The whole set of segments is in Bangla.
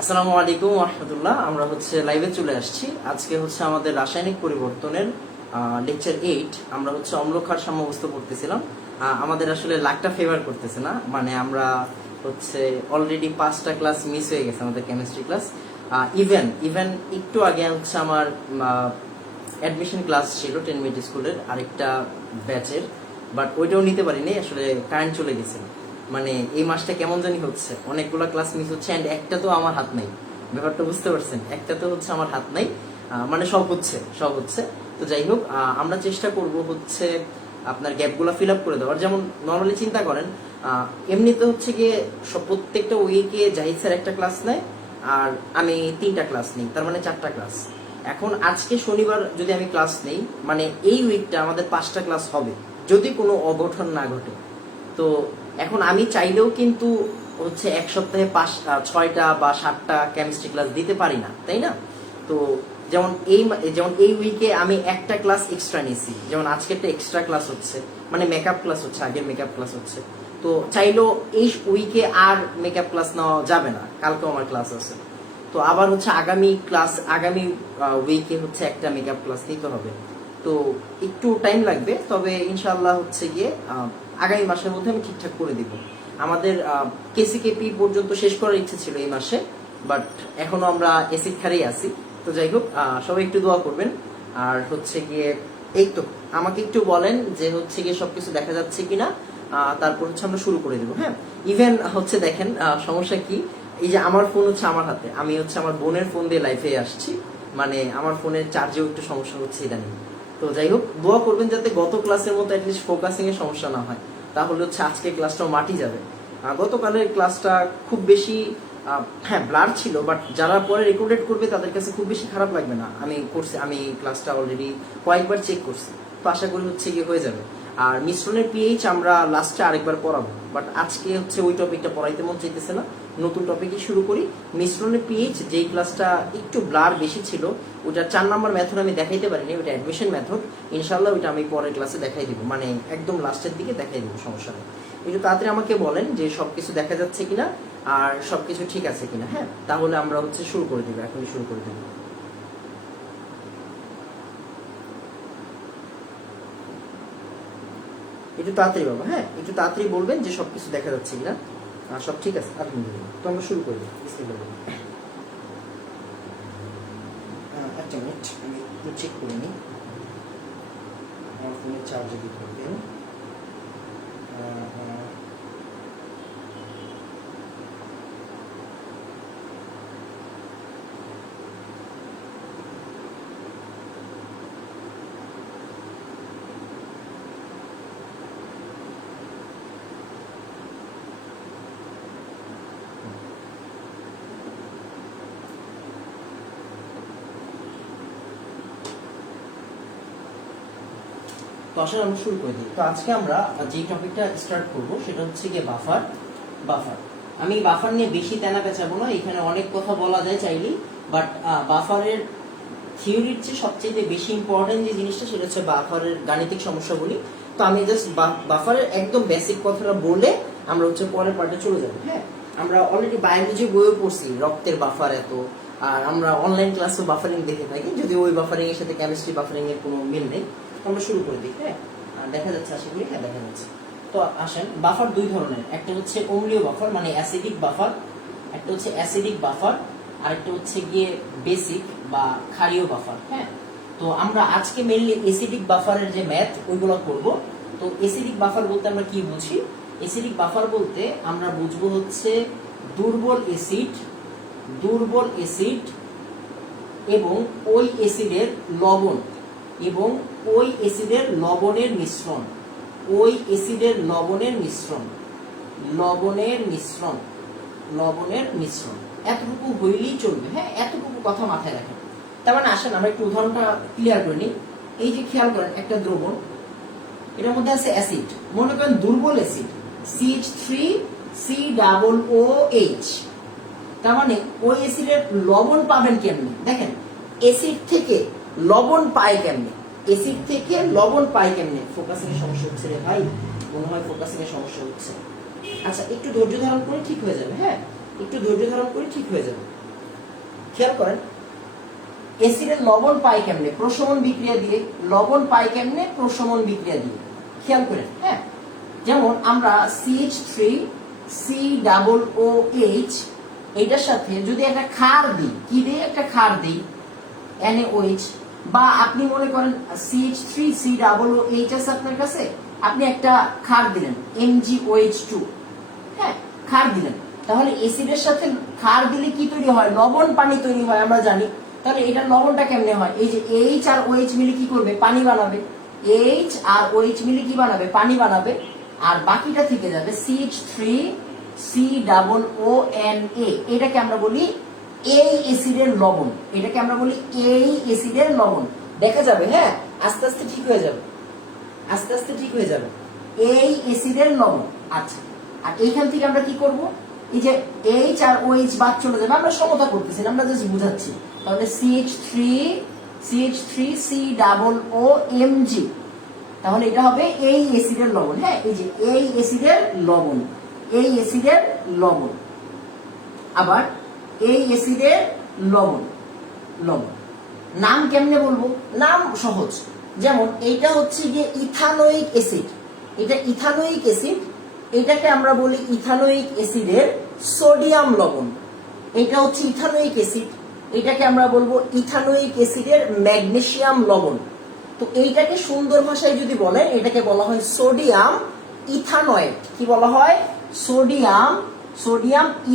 আসসালামু আলাইকুম রহমতুল্লাহ। আমরা লাইভে চলে আসছি। আজকে আমাদের রাসায়নিক পরিবর্তনের লেকচার 8। আমরা অম্লক্ষার সাম্যাবস্থা পড়তেছিলাম। আমাদের আসলে লাকটা ফেভার করতেছে না, মানে আমরা অলরেডি 5টা ক্লাস মিস হয়ে গেছে আমাদের কেমিস্ট্রি ক্লাস। ইভেন একটু আগে আমার অ্যাডমিশন ক্লাস ছিল 10 মিনিট স্কুলের আরেকটা ব্যাচের, বাট ওইটাও নিতে পারিনি, আসলে কারেন্ট চলে গেছে। মানে এই মাসটা কেমন জানি হচ্ছে, অনেকগুলো ক্লাস মিস হচ্ছে, অ্যান্ড একটা তো আমার হাত নাই। ব্যাপারটা বুঝতে পারছেন, একটা তো আমার হাত নাই, মানে সব হচ্ছে। তো যাই হোক, আমরা চেষ্টা করব আপনার গ্যাপগুলো ফিল আপ করে দেওয়ার। যেমন নর্মালি চিন্তা করেন, এমনিতে গিয়ে প্রত্যেকটা উইকে জাহিদ স্যার একটা ক্লাস নেয় আর আমি 3টা ক্লাস নিই, তার মানে 4টা ক্লাস। এখন আজকে শনিবার যদি আমি ক্লাস নেই, মানে এই উইকটা আমাদের 5টা ক্লাস হবে যদি কোনো অঘটন না ঘটে। তো এখন আমি চাইলেও কিন্তু এক সপ্তাহে 6টা বা 7টা কেমিস্ট্রি ক্লাস দিতে পারি না, তাই না? তো যেমন এই উইকে আমি একটা ক্লাস এক্সট্রা নিয়েছি, যেমন আজকে একটা এক্সট্রা ক্লাস হচ্ছে, মানে মেকআপ ক্লাস হচ্ছে, আগের মেকআপ ক্লাস হচ্ছে। তো চাইলেও এই উইকে আর মেকআপ ক্লাস নেওয়া যাবে না, কালকেও আমার ক্লাস আছে। তো আবার আগামী উইকে একটা মেকআপ ক্লাস নিতে হবে। তো একটু টাইম লাগবে, তবে ইনশাআল্লাহ গিয়ে আগামী মাসের মধ্যে আমি ঠিকঠাক করে দিব। আমাদের কেসিকেপি পর্যন্ত শেষ করার ইচ্ছে ছিল এই মাসে, বাট এখনো আমরা এসিড খারেই আছি। তো যাই হোক, সবাই একটু দোয়া করবেন। আর গিয়ে এই তো আমাকে একটু বলেন যে গিয়ে সবকিছু দেখা যাচ্ছে কিনা, তারপর আমরা শুরু করে দেবো। হ্যাঁ, ইভেন দেখেন সমস্যা কি, এই যে আমার ফোন আমার হাতে, আমি আমার বোনের ফোন দিয়ে লাইফে আসছি, মানে আমার ফোনের চার্জেও একটু সমস্যা হচ্ছে ইদানিং। তো যাই হোক, দোয়া করবেন যাতে গত ক্লাসের মতো অ্যাটলিস্ট ফোকাসিং এর সমস্যা না হয়, তাহলে আজকে ক্লাসটাও মাটি যাবে। গতকালের ক্লাসটা খুব বেশি হ্যাঁ ব্লার ছিল, বাট যারা পরে রেকর্ডেড করবে তাদের কাছে খুব বেশি খারাপ লাগবে না। আমি ক্লাসটা অলরেডি কয়েকবার চেক করছি, তো আশা করি গিয়ে হয়ে যাবে। আর মিশ্রণের পিএইচ আমরা লাস্টে আরেকবার পড়াবো, বাট আজকে ওই টপিকটা পড়াইতে মন চাইতেছে না, নতুন টপিকই শুরু করি। মিশ্রণের পিএইচ যেই ক্লাসটা একটু ব্লার বেশি ছিল, ওটা 4 নাম্বার মেথড আমি দেখাইতে পারিনি, ওটা অ্যাডমিশন মেথড। ইনশাল্লাহ ওইটা আমি পরের ক্লাসে দেখাই দিব, মানে একদম লাস্টের দিকে দেখাই দিব, সমস্যা নেই। একটু তাড়াতাড়ি আমাকে বলেন যে সবকিছু দেখা যাচ্ছে কিনা আর সবকিছু ঠিক আছে কিনা। হ্যাঁ, তাহলে আমরা শুরু করে দিব, এখনই শুরু করে দেব। একটু তাড়াতাড়ি বাবা, হ্যাঁ একটু তাড়াতাড়ি বলবেন যে সবকিছু দেখা যাচ্ছে কিনা, সব ঠিক আছে আলহামদুলিল্লাহ। তো আমরা শুরু করি, একটা মিনিট আমি একটু চেক করে নিই আমার ফোনের চার্জে দিতে হবে। তো আসলে আমরা শুরু করে দিই। তো আজকে আমরা যে টপিকটা স্টার্ট করব সেটা গিয়ে বাফার। আমি বাফার নিয়ে বেশি তেনা পেঁচাবো না, এখানে অনেক কথা বলা যায় চাইলেই, বাট বাফারের থিওরির চেয়ে সবচেয়ে বেশি ইম্পর্টেন্ট যে জিনিসটা সেটা বাফারের গাণিতিক সমস্যাগুলি। তো আমি জাস্ট বাফারের একদম বেসিক কথাটা বলে আমরা পরের পার্টে চলে যাবো। হ্যাঁ, আমরা অলরেডি বায়োলজি বইও পড়ছি রক্তের বাফার এত, আর আমরা অনলাইন ক্লাসে বাফারিং দেখে থাকি, যদি ওই বাফারিং এর সাথে কেমিস্ট্রি বাফারিং এর কোনো মিল নেই। আমরা শুরু করে দিই। হ্যাঁ, দেখা যাচ্ছে আশা করি, হ্যাঁ দেখা যাচ্ছে। তো আসেন, বাফার দুই ধরনের, একটা অম্লীয় বাফার মানে অ্যাসিডিক বাফার, একটা অ্যাসিডিক বাফার, আর একটা গিয়ে বেসিক বা ক্ষারীয় বাফার। হ্যাঁ, তো আমরা আজকে মেইনলি অ্যাসিডিক বাফারের যে ম্যাথ ওইগুলো করব। তো অ্যাসিডিক বাফার বলতে আমরা কি বুঝি? অ্যাসিডিক বাফার বলতে আমরা বুঝবো দুর্বল অ্যাসিড এবং ওই অ্যাসিডের লবণ এবং ওই অ্যাসিডের লবণের মিশ্রণ, লবণের মিশ্রণ এতটুকু হইলেই চলবে। হ্যাঁ, এতটুকু কথা মাথায় রাখেন। তার মানে আসেন আমরা একটু উদাহরণটা ক্লিয়ার করে নিই। এই যে খেয়াল করেন, একটা দ্রবণ, এটার মধ্যে আছে অ্যাসিড, মনে করেন দুর্বল অ্যাসিড CH3COOH। তার মানে ওই অ্যাসিডের লবণ পাবেন কেমনে? দেখেন, অ্যাসিড থেকে লবণ পায় কেমনে? ফোকাসিং এর সমস্যা হচ্ছে রে ভাই, মনে হয় ফোকাসিং এর সমস্যা হচ্ছে। আচ্ছা, একটু ধৈর্য ধারণ করে ঠিক হয়ে যাবে। হ্যাঁ, একটু ধৈর্য ধারণ করে ঠিক হয়ে যাবে। খেয়াল করেন অ্যাসিডের লবণ পায় কেমনে? প্রশমন বিক্রিয়া দিয়ে। লবণ পায় কেমনে? প্রশমন বিক্রিয়া দিয়ে। খেয়াল করেন, হ্যাঁ, যেমন আমরা CH3COOH এটার সাথে যদি একটা ক্ষার দিই, কি দিই? একটা ক্ষার দিই NaOH, বা আপনি মনে করেন CH3COOH আছে আপনার কাছে, আপনি একটা ক্ষার দিলেন MgOH2, হ্যাঁ, ক্ষার দিলেন, তাহলে অ্যাসিডের সাথে ক্ষার দিলে কি তৈরি হয়? লবণ পানি তৈরি হয়, আমরা জানি। তাহলে এটার লবণটা কেমনে হয়? এই যে H আর OH মিলে কি করবে? পানি বানাবে। H আর OH মিলে কি বানাবে? পানি বানাবে। আর বাকিটা থেকে যাবে CH3COONA, এটাকে আমরা বলি এই অ্যাসিডের লবণ। এটাকে আমরা বলি এই অ্যাসিডের লবণ। দেখা যাবে, হ্যাঁ, আস্তে আস্তে ঠিক হয়ে যাবে, আস্তে আস্তে ঠিক হয়ে যাবে। এই অ্যাসিডের লবণ। আচ্ছা, আর এইখান থেকে আমরা কি করব? এই যে H আর OH বাদ চলে যাবে, আমরা সমতা করতেছি, আমরা জাস্ট বুঝাচ্ছি। তাহলে CH3COOMG, তাহলে এটা হবে এই অ্যাসিডের লবণ। হ্যাঁ, এই যে এই অ্যাসিডের লবণ, এই অ্যাসিডের লবণ। আবার এই অ্যাসিডের লবণ, লবণ। নাম কেমনে বলবো? নাম সহজ, যেমন এইটা হচ্ছে গিয়ে ইথানোয়িক অ্যাসিড, এটা ইথানোয়িক অ্যাসিড, এটাকে আমরা বলি ইথানোয়িক অ্যাসিডের সোডিয়াম লবণ। এটা হচ্ছে ইথানোয়িক অ্যাসিড, এটাকে আমরা বলবো ইথানোয়িক অ্যাসিডের ম্যাগনেসিয়াম লবণ। তো এইটাকে সুন্দর ভাষায় যদি বলেন, এটাকে বলা হয় সোডিয়াম ইথানয়েট। কি বলা হয়? Sodium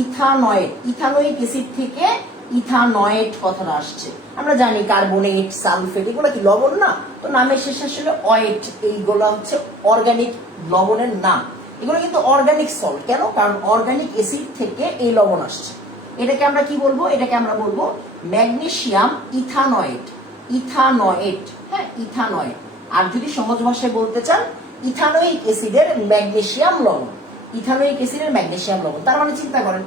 ethanoate. ইথানোয়িক অ্যাসিড থেকে ইথানয়েট কথাটা আসছে। আমরা জানি কার্বনেট, সালফেট এগুলো কি লবণ না? তো নামের শেষে আসলে অয়েট, এইগুলো হচ্ছে অর্গানিক লবণের নাম। এগুলো কিন্তু অর্গানিক সল্ট। কেন? কারণ অর্গানিক অ্যাসিড থেকে এই লবণ আসছে। এটাকে আমরা কি বলবো? এটাকে আমরা বলবো ম্যাগনেসিয়াম ইথানয়েট। ইথানয়েট, হ্যাঁ, ইথানয়েট। আর যদি সহজ ভাষায় বলতে চান, ইথানোয়িক অ্যাসিডের ম্যাগনেসিয়াম লবণ। ইথানোয়িক অ্যাসিডের ম্যাগনেসিয়াম লবণ। তার মানে চিন্তা করেন,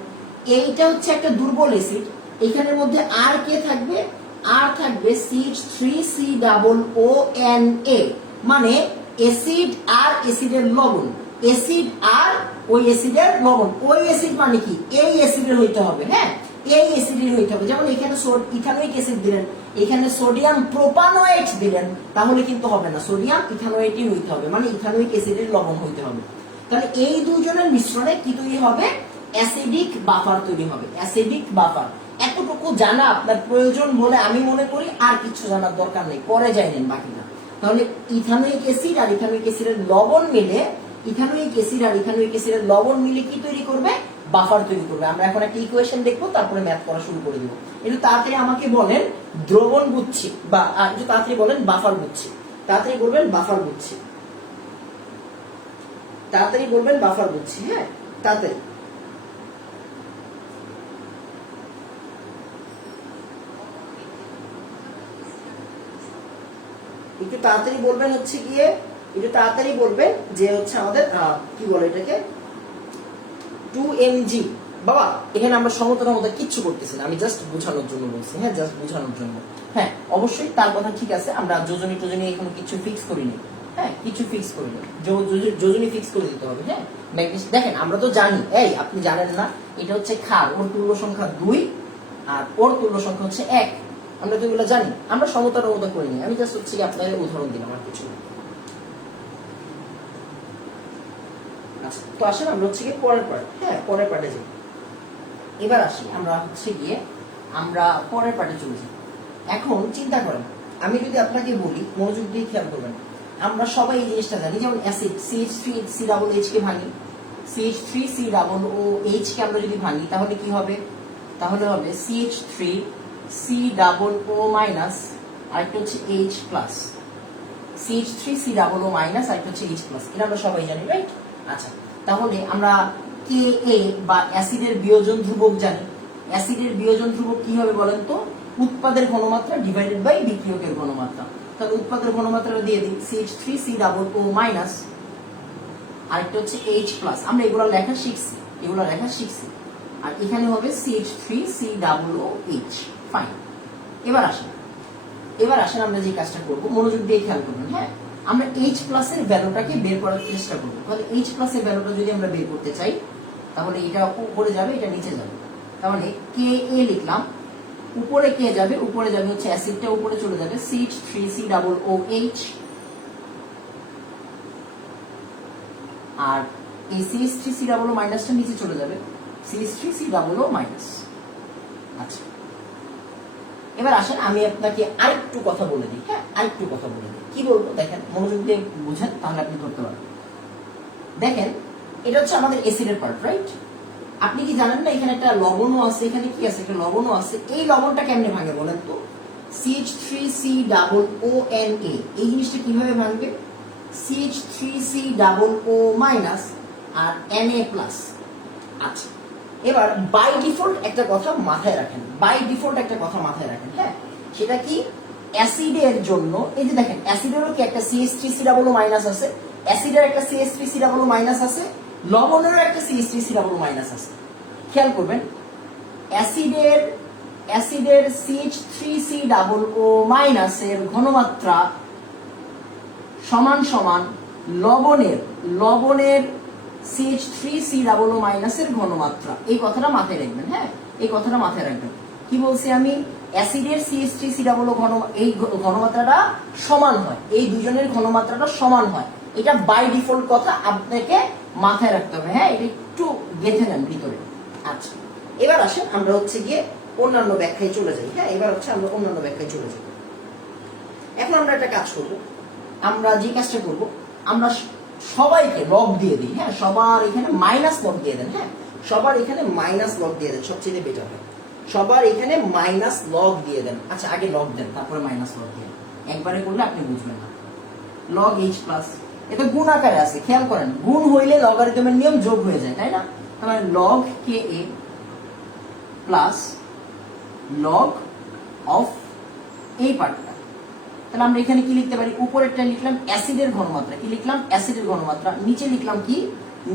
এইটা হচ্ছে একটা দুর্বল অ্যাসিড, এখানের মধ্যে আর কে থাকবে? আর থাকবে CH3COONA, মানে অ্যাসিড আর অ্যাসিডের লবণ। অ্যাসিড আর ওই অ্যাসিডের লবণ। ওই অ্যাসিড মানে কি? এই অ্যাসিডের হইতে হবে, হ্যাঁ, এই অ্যাসিডের হইতে হবে। যেমন এখানে ইথানোয়িক অ্যাসিড দিলেন, এখানে সোডিয়াম প্রোপানয়েট দিলেন, তাহলে কিন্তু হবে না, সোডিয়াম ইথানোয়েটই হইতে হবে, মানে ইথানোয়িক অ্যাসিডের লবণ হইতে হবে। তাহলে এই দুজনের মিশ্রণে কি তৈরি হবে? অ্যাসিডিক বাফার তৈরি হবে। Acidic buffer. এতটুকু জানা আপনার প্রয়োজন বলে আমি মনে করি, আর কিছু জানার দরকার নেই, পরে যাইলেন বাকিটা। তাহলে ইথানোয়িক অ্যাসিড আর ইথানোয়িক অ্যাসিডের লবণ মিলে, ইথানোয়িক অ্যাসিড আর ইথানোয়িক অ্যাসিডের লবণ মিলে কি তৈরি করবে? বাফার তৈরি করবে। আমরা এখন একটা ইকুয়েশন দেখবো, তারপরে ম্যাথ করা শুরু করে দেবো। একটু তাড়াতাড়ি আমাকে বলেন দ্রবণ বুঝছি, বা একটু তাড়াতাড়ি বলেন বাফার বুঝছি। তাড়াতাড়ি বলবেন বাফার বুঝছি, তাড়াতাড়ি বলবেন বাফার বুঝছি। হ্যাঁ, তাড়াতাড়ি। একটু তাড়াতাড়ি বলবেন, হচ্ছে গিয়ে একটু তাড়াতাড়ি বলবেন যে হচ্ছে আমাদের কি বলে এটাকে 2mg। বাবা, এখানে আমরা সমতার মতো কিচ্ছু করতেছি না, আমি জাস্ট বোঝানোর জন্য বলছি। হ্যাঁ, জাস্ট বোঝানোর জন্য। হ্যাঁ, অবশ্যই তার কথা ঠিক আছে, আমরা যোজনী টোজনী এখনো কিছু ফিক্স করিনি। হ্যাঁ, কিছু ফিক্স করিনি, যোজনী ফিক্স করে দিতে হবে। হ্যাঁ, দেখেন আমরা তো জানি, এই আপনি জানেন না, এটা হচ্ছে ক্ষার, ওর তুল্য সংখ্যা 2 আর ওর তুল্য সংখ্যা হচ্ছে 1। আমরা তো এগুলো জানি, আমরা সমতার মতো করিনি, আমি জাস্ট হচ্ছে কি আপনাদের উদাহরণ দিলাম, আর কিছু। আচ্ছা, তো আসেন আমরা হচ্ছে গিয়ে পরের পার্ট। হ্যাঁ, পরের পার্টে যাই। এবার আসি আমরা হচ্ছে গিয়ে আমরা পরের পার্টে চলে যাই। এখন চিন্তা করেন, আমি যদি আপনাকে বলি, মনোযোগ দিয়ে খেয়াল করবেন, আমরা সবাই এই জিনিসটা জানি, যেমন অ্যাসিড CH3COOH কে ভাঙি, CH3COOH কে আমরা যদি ভাঙি, তাহলে কি হবে? তাহলে হবে CH3COO- আরেকটা হচ্ছে H+, CH3COO- আরেকটা হচ্ছে H+। এটা আমরা সবাই জানি, রাইট? আচ্ছা, তাহলে আমরা Ka বা অ্যাসিডের বিয়োজন ধ্রুবক জানি। অ্যাসিডের বিয়োজন ধ্রুবক কি হবে বলেন তো? উৎপাদের ঘনমাত্রা ডিভাইডেড বাই বিক্রিয়কের ঘনমাত্রা। তাহলে উৎপাদের ঘনমাত্রাটা দিয়ে দিই, CH3COO- আরেকটা হচ্ছে H+। আমরা এগুলো লেখা শিখছি, আর এখানে হবে CH3COOH। ফাইন। এবার আসেন আমরা যে কাজটা করব, মনোযোগ দিয়ে খেয়াল করবেন। হ্যাঁ, আমরা H+ এর ভ্যালুটাকে বের করার চেষ্টা করব। তাহলে H+ এর ভ্যালুটা যদি আমরা বের করতে চাই, তাহলে এটা উপরে যাবে, এটা নিচে যাবে। তার মানে Ka লিখলাম, উপরে কে যাবে, উপরে যাবে হচ্ছে অ্যাসিডটা উপরে চলে যাবে CH3COOH, আর এই CH3COO মাইনাসটা নিচে চলে যাবে CH3COO মাইনাস। আচ্ছা, এবার আসেন আমি আপনাকে আরেকটু কথা বলে দিই। হ্যাঁ, আরেকটু কথা বলে দিই। কি বলবো দেখেন, মনোযোগ দিয়ে বুঝেন তাহলে আপনি ধরতে পারবেন। দেখেন, এটা হচ্ছে আমাদের অ্যাসিডের পার্ট, রাইট? আপনি কি জানেন না এখানে একটা লবণও আছে, এখানে কি আছে, একটা লবণও আছে। এই লবণটা কেমনে ভাঙে বলেন তো? CH3COONA, এই জিনিসটা কিভাবে ভাঙবে? CH3COO মাইনাস আর Na প্লাস। আচ্ছা, এবার বাই ডিফল্ট একটা কথা মাথায় রাখেন, বাই ডিফল্ট একটা কথা মাথায় রাখেন। হ্যাঁ, সেটা কি? অ্যাসিডের জন্য এই যে দেখেন, অ্যাসিডেরও কি একটা CH3COO মাইনাস আছে, অ্যাসিডের একটা CH3COO মাইনাস আছে, লবণেরও একটা CH3COO মাইনাস আছে। খেয়াল করবেন, অ্যাসিডের CH3COO মাইনাসের ঘনমাত্রা সমান সমান লবণের CH3COO মাইনাসের ঘনমাত্রা। এই কথাটা মাথায় রাখবেন। হ্যাঁ, এই কথাটা মাথায় রাখবেন। কি বলছি আমি? অ্যাসিডের CH3COO এই ঘনমাত্রাটা সমান হয়, এই দুজনের ঘনমাত্রাটা সমান হয়। এটা বাই ডিফল্ট কথা, আপনাকে মাথায় রাখতে হবে। হ্যাঁ, এটা একটু গেঁথে নেন ভিতরে। আচ্ছা, এবার আসেন আমরা হচ্ছে গিয়ে অন্যান্য ব্যাখ্যায় চলে যাই। হ্যাঁ, এবার হচ্ছে আমরা অন্যান্য ব্যাখ্যায় চলে যাই। এখন আমরা একটা কাজ করব, আমরা যে কাজটা করব, আমরা সবাইকে লগ দিয়ে দিই। হ্যাঁ, সবার এখানে মাইনাস লগ দিয়ে দেন। হ্যাঁ, সবার এখানে মাইনাস লগ দিয়ে দেন, সবচেয়ে বেটার হয়। সবার এখানে মাইনাস লগ দিয়ে দেন। আচ্ছা, আগে লগ দেন, তারপরে মাইনাস লগ দিয়ে। একবারে করলে আপনি বুঝবেন না। লগ H প্লাস, এটা গুণ আকারে আছে, খেয়াল করেন। গুণ হইলে লগারিদমের নিয়ম যোগ হয়ে যায়, তাই না? তাহলে log KA plus log of এই পার্টটা। তাহলে আমরা এখানে কি লিখতে পারি? উপরেরটা লিখলাম অ্যাসিডের ঘনমাত্রা, কি লিখলাম? অ্যাসিডের ঘনমাত্রা। নিচে লিখলাম কি?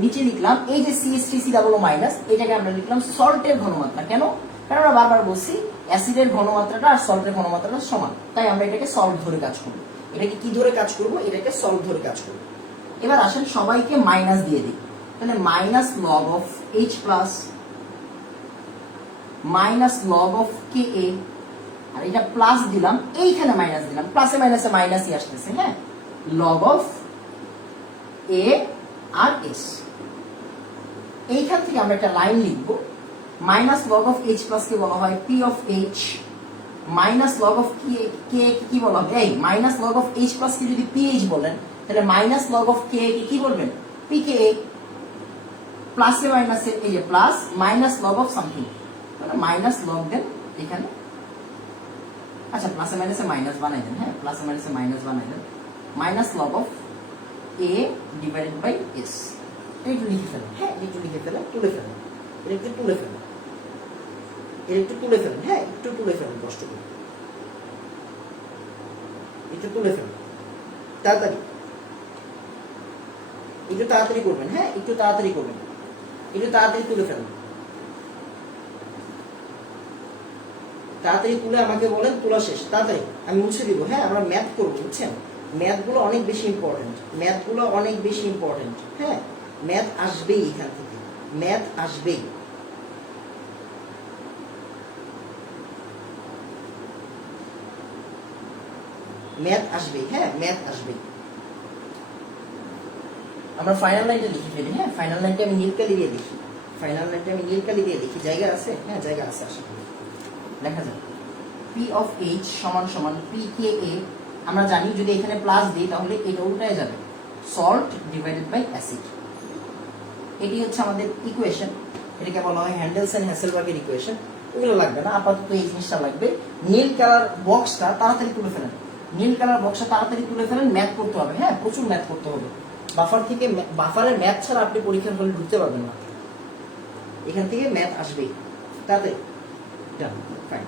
নিচে লিখলাম এই যে CH3COO মাইনাস, এটাকে আমরা লিখলাম সল্টের ঘনমাত্রা। কেন? কারণ আমরা বারবার বলছি অ্যাসিডের ঘনমাত্রাটা আর সল্টের ঘনমাত্রাটা সমান, তাই আমরা এটাকে সল্ট ধরে কাজ করব। এটাকে কি ধরে কাজ করব? এটাকে সল্ট ধরে কাজ করব। এবার আসেন সবাইকে মাইনাস দিয়ে দিই। তাহলে minus log of H plus minus log of KA, আর এটা প্লাস দিলাম, এইখানে মাইনাস দিলাম, প্লাসে মাইনাসে মাইনাসই আসতেছে। হ্যাঁ, লগ অফ A আর S। এইখান থেকে আমরা একটা লাইন লিখব। Minus log of H plus কে বলা হয় P of H, minus log of কে কি বলা হবে? এই minus log of H plus কে যদি PH বলেন, তাহলে মাইনাস লগ অফ কে কি বলবেন? PKA। প্লাসে মাইনাসে এই যে plus minus log of something, তাহলে মাইনাস লগ দেন এখানে। আচ্ছা, প্লাসে মাইনাসে মাইনাস বানাই দেন। হ্যাঁ, প্লাসে মাইনাসে মাইনাস বানাই দেন। Minus log of A divided by S। একটু লিখে ফেলেন। হ্যাঁ, একটু লিখে ফেলেন, তুলে ফেলেন, এটা একটু তুলে ফেলেন, এটা একটু তুলে ফেলেন। হ্যাঁ, একটু তুলে ফেলেন, কষ্ট করে একটু তুলে ফেলেন, তাড়াতাড়ি, একটু তাড়াতাড়ি করবেন। হ্যাঁ, একটু তাড়াতাড়ি করবেন, একটু তাড়াতাড়ি তুলে ফেলেন, তাড়াতাড়ি তুলে আমাকে বলেন তোলা শেষ, তাড়াতাড়ি আমি মুছে দিব। হ্যাঁ, আমরা ম্যাথ করবো, বুঝছেন? ম্যাথগুলো অনেক বেশি ইম্পর্টেন্ট, ম্যাথগুলো অনেক বেশি ইম্পর্টেন্ট। হ্যাঁ, ম্যাথ আসবেই এখান থেকে, ম্যাথ আসবেই। ম্যাথ আসবেই। হ্যাঁ, ম্যাথ আসবেই। আমরা ফাইনাল লাইনটা লিখে ফেলি। হ্যাঁ, ফাইনাল লাইনটা আমি নীল কালি দিয়ে লিখি, ফাইনাল লাইনটা আমি নীল কালি দিয়ে লিখি। জায়গা আছে? হ্যাঁ, জায়গা আছে, আশা করি লেখা যায়। P অফ H সমান সমান PKA। আমরা জানি যদি এখানে প্লাস দিই তাহলে এটা উল্টায় যাবে, সল্ট ডিভাইডেড বাই অ্যাসিড। এটি হচ্ছে আমাদের ইকুয়েশন, এটাকে বলা হয় হ্যান্ডেলসন হ্যাসেলবার্গের ইকুয়েশন। ওগুলো লাগবে না, আপাতত এই জিনিসটা লাগবে। নীল কালার বক্সটা তাড়াতাড়ি তুলে ফেলেন, নীল কালার বক্সটা তাড়াতাড়ি তুলে ফেলেন। ম্যাথ করতে হবে। হ্যাঁ, প্রচুর ম্যাথ করতে হবে। বাফার থেকে, বাফারের ম্যাথ ছাড়া আপনি পরীক্ষার হলে ঢুকতে পারবেন না। এখান থেকে ম্যাথ আসবেই, তাড়াতাড়ি। ডান, ফাইন।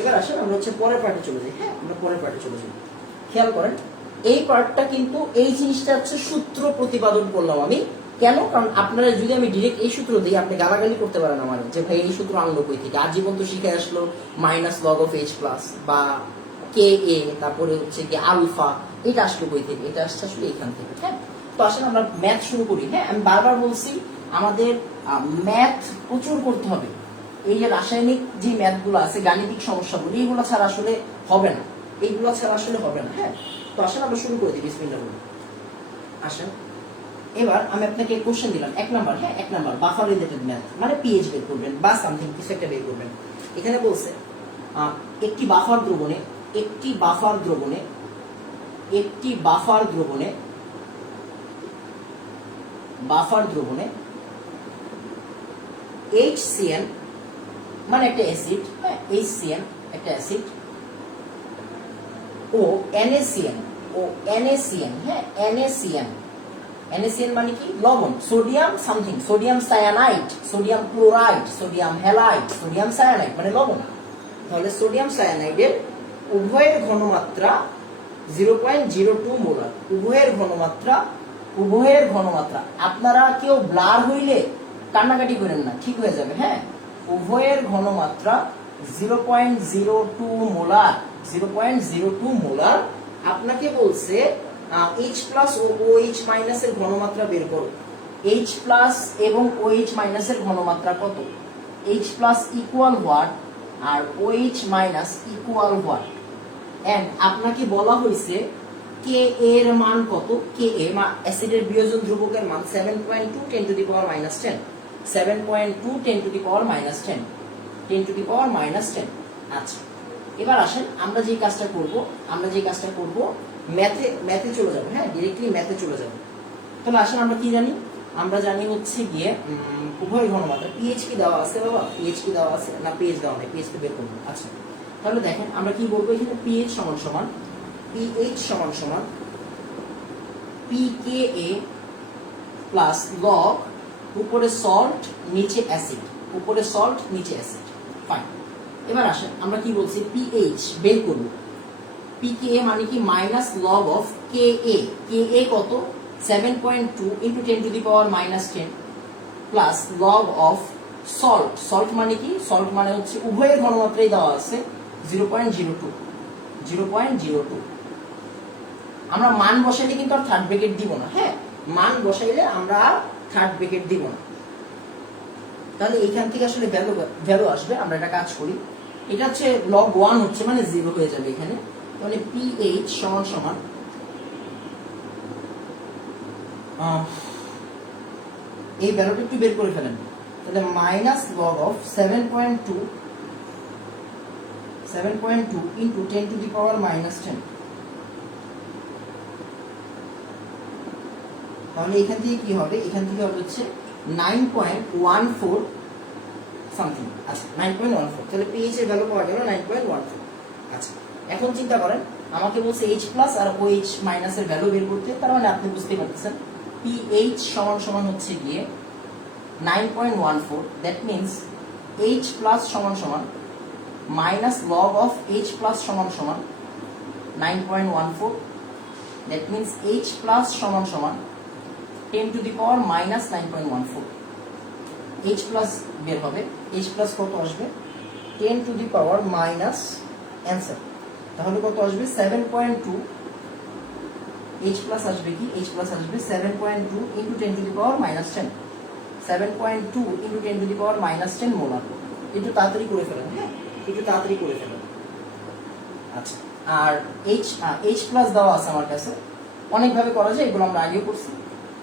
এবার আসেন আমরা হচ্ছে পরের পার্টে চলে যাই। হ্যাঁ, আমরা পরের পার্টে চলে যাই। খেয়াল করেন, এই পার্টটা কিন্তু এই জিনিসটা হচ্ছে সূত্র প্রতিপাদন করলাম আমি। কেন? কারণ আপনারা যদি আমি ডিরেক্ট এই সূত্র দিই, আপনি গালাগালি করতে পারেন আমার, যে ভাই এই সূত্র আনলো কই থেকে? আজীবন তো শিখে আসলো minus log of H plus বা KA, তারপরে হচ্ছে কি আলফা, এটা আসলো কই থেকে? এটা আসছে আসলে এখান থেকে। হ্যাঁ, তো আসলে আমরা ম্যাথ শুরু করি। হ্যাঁ, আমি বারবার বলছি আমাদের ম্যাথ প্রচুর করতে হবে। এই যে রাসায়নিক যে ম্যাথগুলো আছে, গাণিতিক সমস্যাগুলো, এইগুলো ছাড়া আসলে হবে না, এইগুলো ছাড়া আসলে হবে না। হ্যাঁ, তো আসেন আমরা শুরু করে দিই বিসমিল্লাহ বলে। আসেন, এবার আমি আপনাকে কোশ্চেন দিলাম 1 নাম্বার। হ্যাঁ, 1 নাম্বার বাফার রিলেটেড ম্যাথ, মানে পিএইচ বের করবেন বা সামথিং কিছু একটা বের করবেন। এখানে বলছে একটি বাফার দ্রবণে HCN মানে একটা অ্যাসিড, হ্যাঁ, HCN একটা অ্যাসিড, ও NaCN, হ্যাঁ, NaCN মানে কি? লবণ, sodium something, sodium cyanide, sodium chloride, sodium halide, sodium cyanide মানে লবণ। তাহলে সোডিয়াম সায়ানাইডের উভয়ের ঘনমাত্রা 0.02 মোলার। উভয়ের ঘনমাত্রা আপনারা কেউ ব্লার হইলে কান্নাকাটি করেন না, ঠিক হয়ে যাবে। হ্যাঁ, উভয়ের ঘনমাত্রা 0.02 মোলার, 0.02 মোলার। আপনাকে বলছে H প্লাস ও OH মাইনাস এর ঘনমাত্রা বের করো। H প্লাস এবং OH মাইনাস এর ঘনমাত্রা কত? H প্লাস ইকুয়াল হোয়াট আর OH minus equal what? And আপনাকে বলা হয়েছে Ka এর মান কত? Ka অ্যাসিডের বিয়োজন ধ্রুবকের মান 7.2 10 to the power minus 10, 7.2 10 to the power minus 10, 10 to the power minus 10। আচ্ছা, এবার আসেন আমরা যে কাজটা করব ম্যাথে চলে যাব। হ্যাঁ, ডিরেক্টলি ম্যাথে চলে যাব। তাহলে আসেন আমরা কি জানি? আমরা জানি হচ্ছে গিয়ে উভয় ঘনমাত্রা। পিএইচ কি দেওয়া আছে বাবা? পিএইচ কি দেওয়া আছে? না, পিএইচ দেওয়া নাই, পিএইচ কে বের করব। আচ্ছা, তাহলে দেখেন আমরা কি বলবো এখানে? পিএইচ সমান সমান pKa প্লাস লগ উপরে সল্ট নিচে অ্যাসিড, ফাইন। এবার আসেন আমরা কি বলছি? পিএইচ বের করব। pKa মানে কি? Minus log of Ka। Ka কত? 7.2 into 10 to the power minus 10 plus log of salt মানে কি? সল্ট মানে হচ্ছে উভয়ের ঘনমাত্রাই দেওয়া আছে 0.02। আমরা মান বসাইলে কিন্তু আর থার্ড ব্র্যাকেট দিব না। হ্যাঁ, মান বসাইলে আমরা আর থার্ড ব্র্যাকেট দিব না। তাহলে এইখান থেকে আসলে ভ্যালু আসবে। আমরা একটা কাজ করি, এটা হচ্ছে লগ 1 হচ্ছে মানে 0 হয়ে যাবে এখানে। তাহলে পিএইচ সমান সমান এই ভ্যালুটা একটু বের করে ফেলেন। তাহলে minus log of 7.2 into 10 to the power minus 10। তাহলে এখান থেকে কি হবে? এখান থেকে হবে হচ্ছে 9.14 সামথিং। আচ্ছা, 9.14। তাহলে পিএইচ এর ভ্যালু পাওয়া গেল 9.14। আচ্ছা, এখন চিন্তা করেন, আমাকে বলছে H প্লাস আর OH মাইনাস এর ভ্যালু বের করতে। তার মানে আপনি বুঝতে পারতেছেন পিএইচ সমান সমান হচ্ছে গিয়ে 9.14। দ্যাট মিন্স H প্লাস সমান সমান minus log of H plus সমান সমান 9.14। দ্যাট মিন্স H প্লাস সমান সমান 10 to the power minus 9.14। H plus বের হবে। H প্লাস কত আসবে? 10 to the power minus answer. তাহলে কত আসবে? 7.2। H প্লাস আসবে কি? H প্লাস আসবে 7.2 into 10 to the power minus 10, 7.2 into 10 to the power minus 10 molar. একটু তাড়াতাড়ি করে ফেলেন। হ্যাঁ, একটু তাড়াতাড়ি করে ফেলেন। আচ্ছা, আর H প্লাস দেওয়া আছে আমার কাছে, অনেকভাবে করা যায়, এগুলো আমরা আগেও করছি।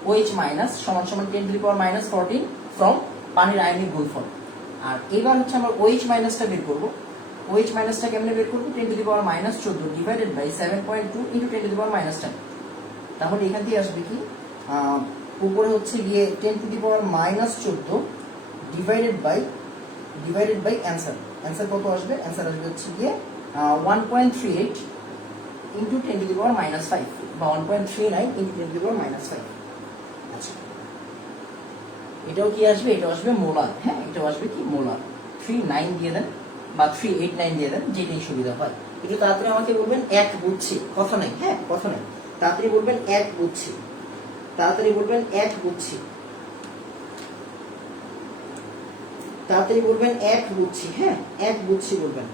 OH মাইনাস সমান সমান 10 to the power minus 14 from পানির আয়নিক গুণফল। আর এবার হচ্ছে আমরা OH মাইনাসটা বের করব। OH মাইনাসটা কেমনে বের করব? 10 to the power minus 14 divided by 7.2 into 10 to the power minus 10। তাহলে এখান থেকে আসবে কি? উপরে হচ্ছে গিয়ে 10 to the power minus 14 divided by answer. Answer কত আসবে? অ্যান্সার আসবে হচ্ছে গিয়ে 1.38 into 10 to the power minus 5 বা 1.39 into 10 to the power minus 5। আচ্ছা, এটাও কি আসবে? এটাও আসবে মোলার। হ্যাঁ, এটাও আসবে কি? মোলার। 39 দিয়ে দেন বা 389 দিয়ে দেন, যেটাই সুবিধা হয়। একটু তাড়াতাড়ি আমাকে বলবেন এক বুঝছি, কথা নাই। হ্যাঁ, কথা নাই, তাড়াতাড়ি বলবেন এক বুঝছি, তাড়াতাড়ি বলবেন এক বুঝছি, তাড়াতাড়ি বলবেন এক বুঝছি। হ্যাঁ, এক বুঝছি বলবেন।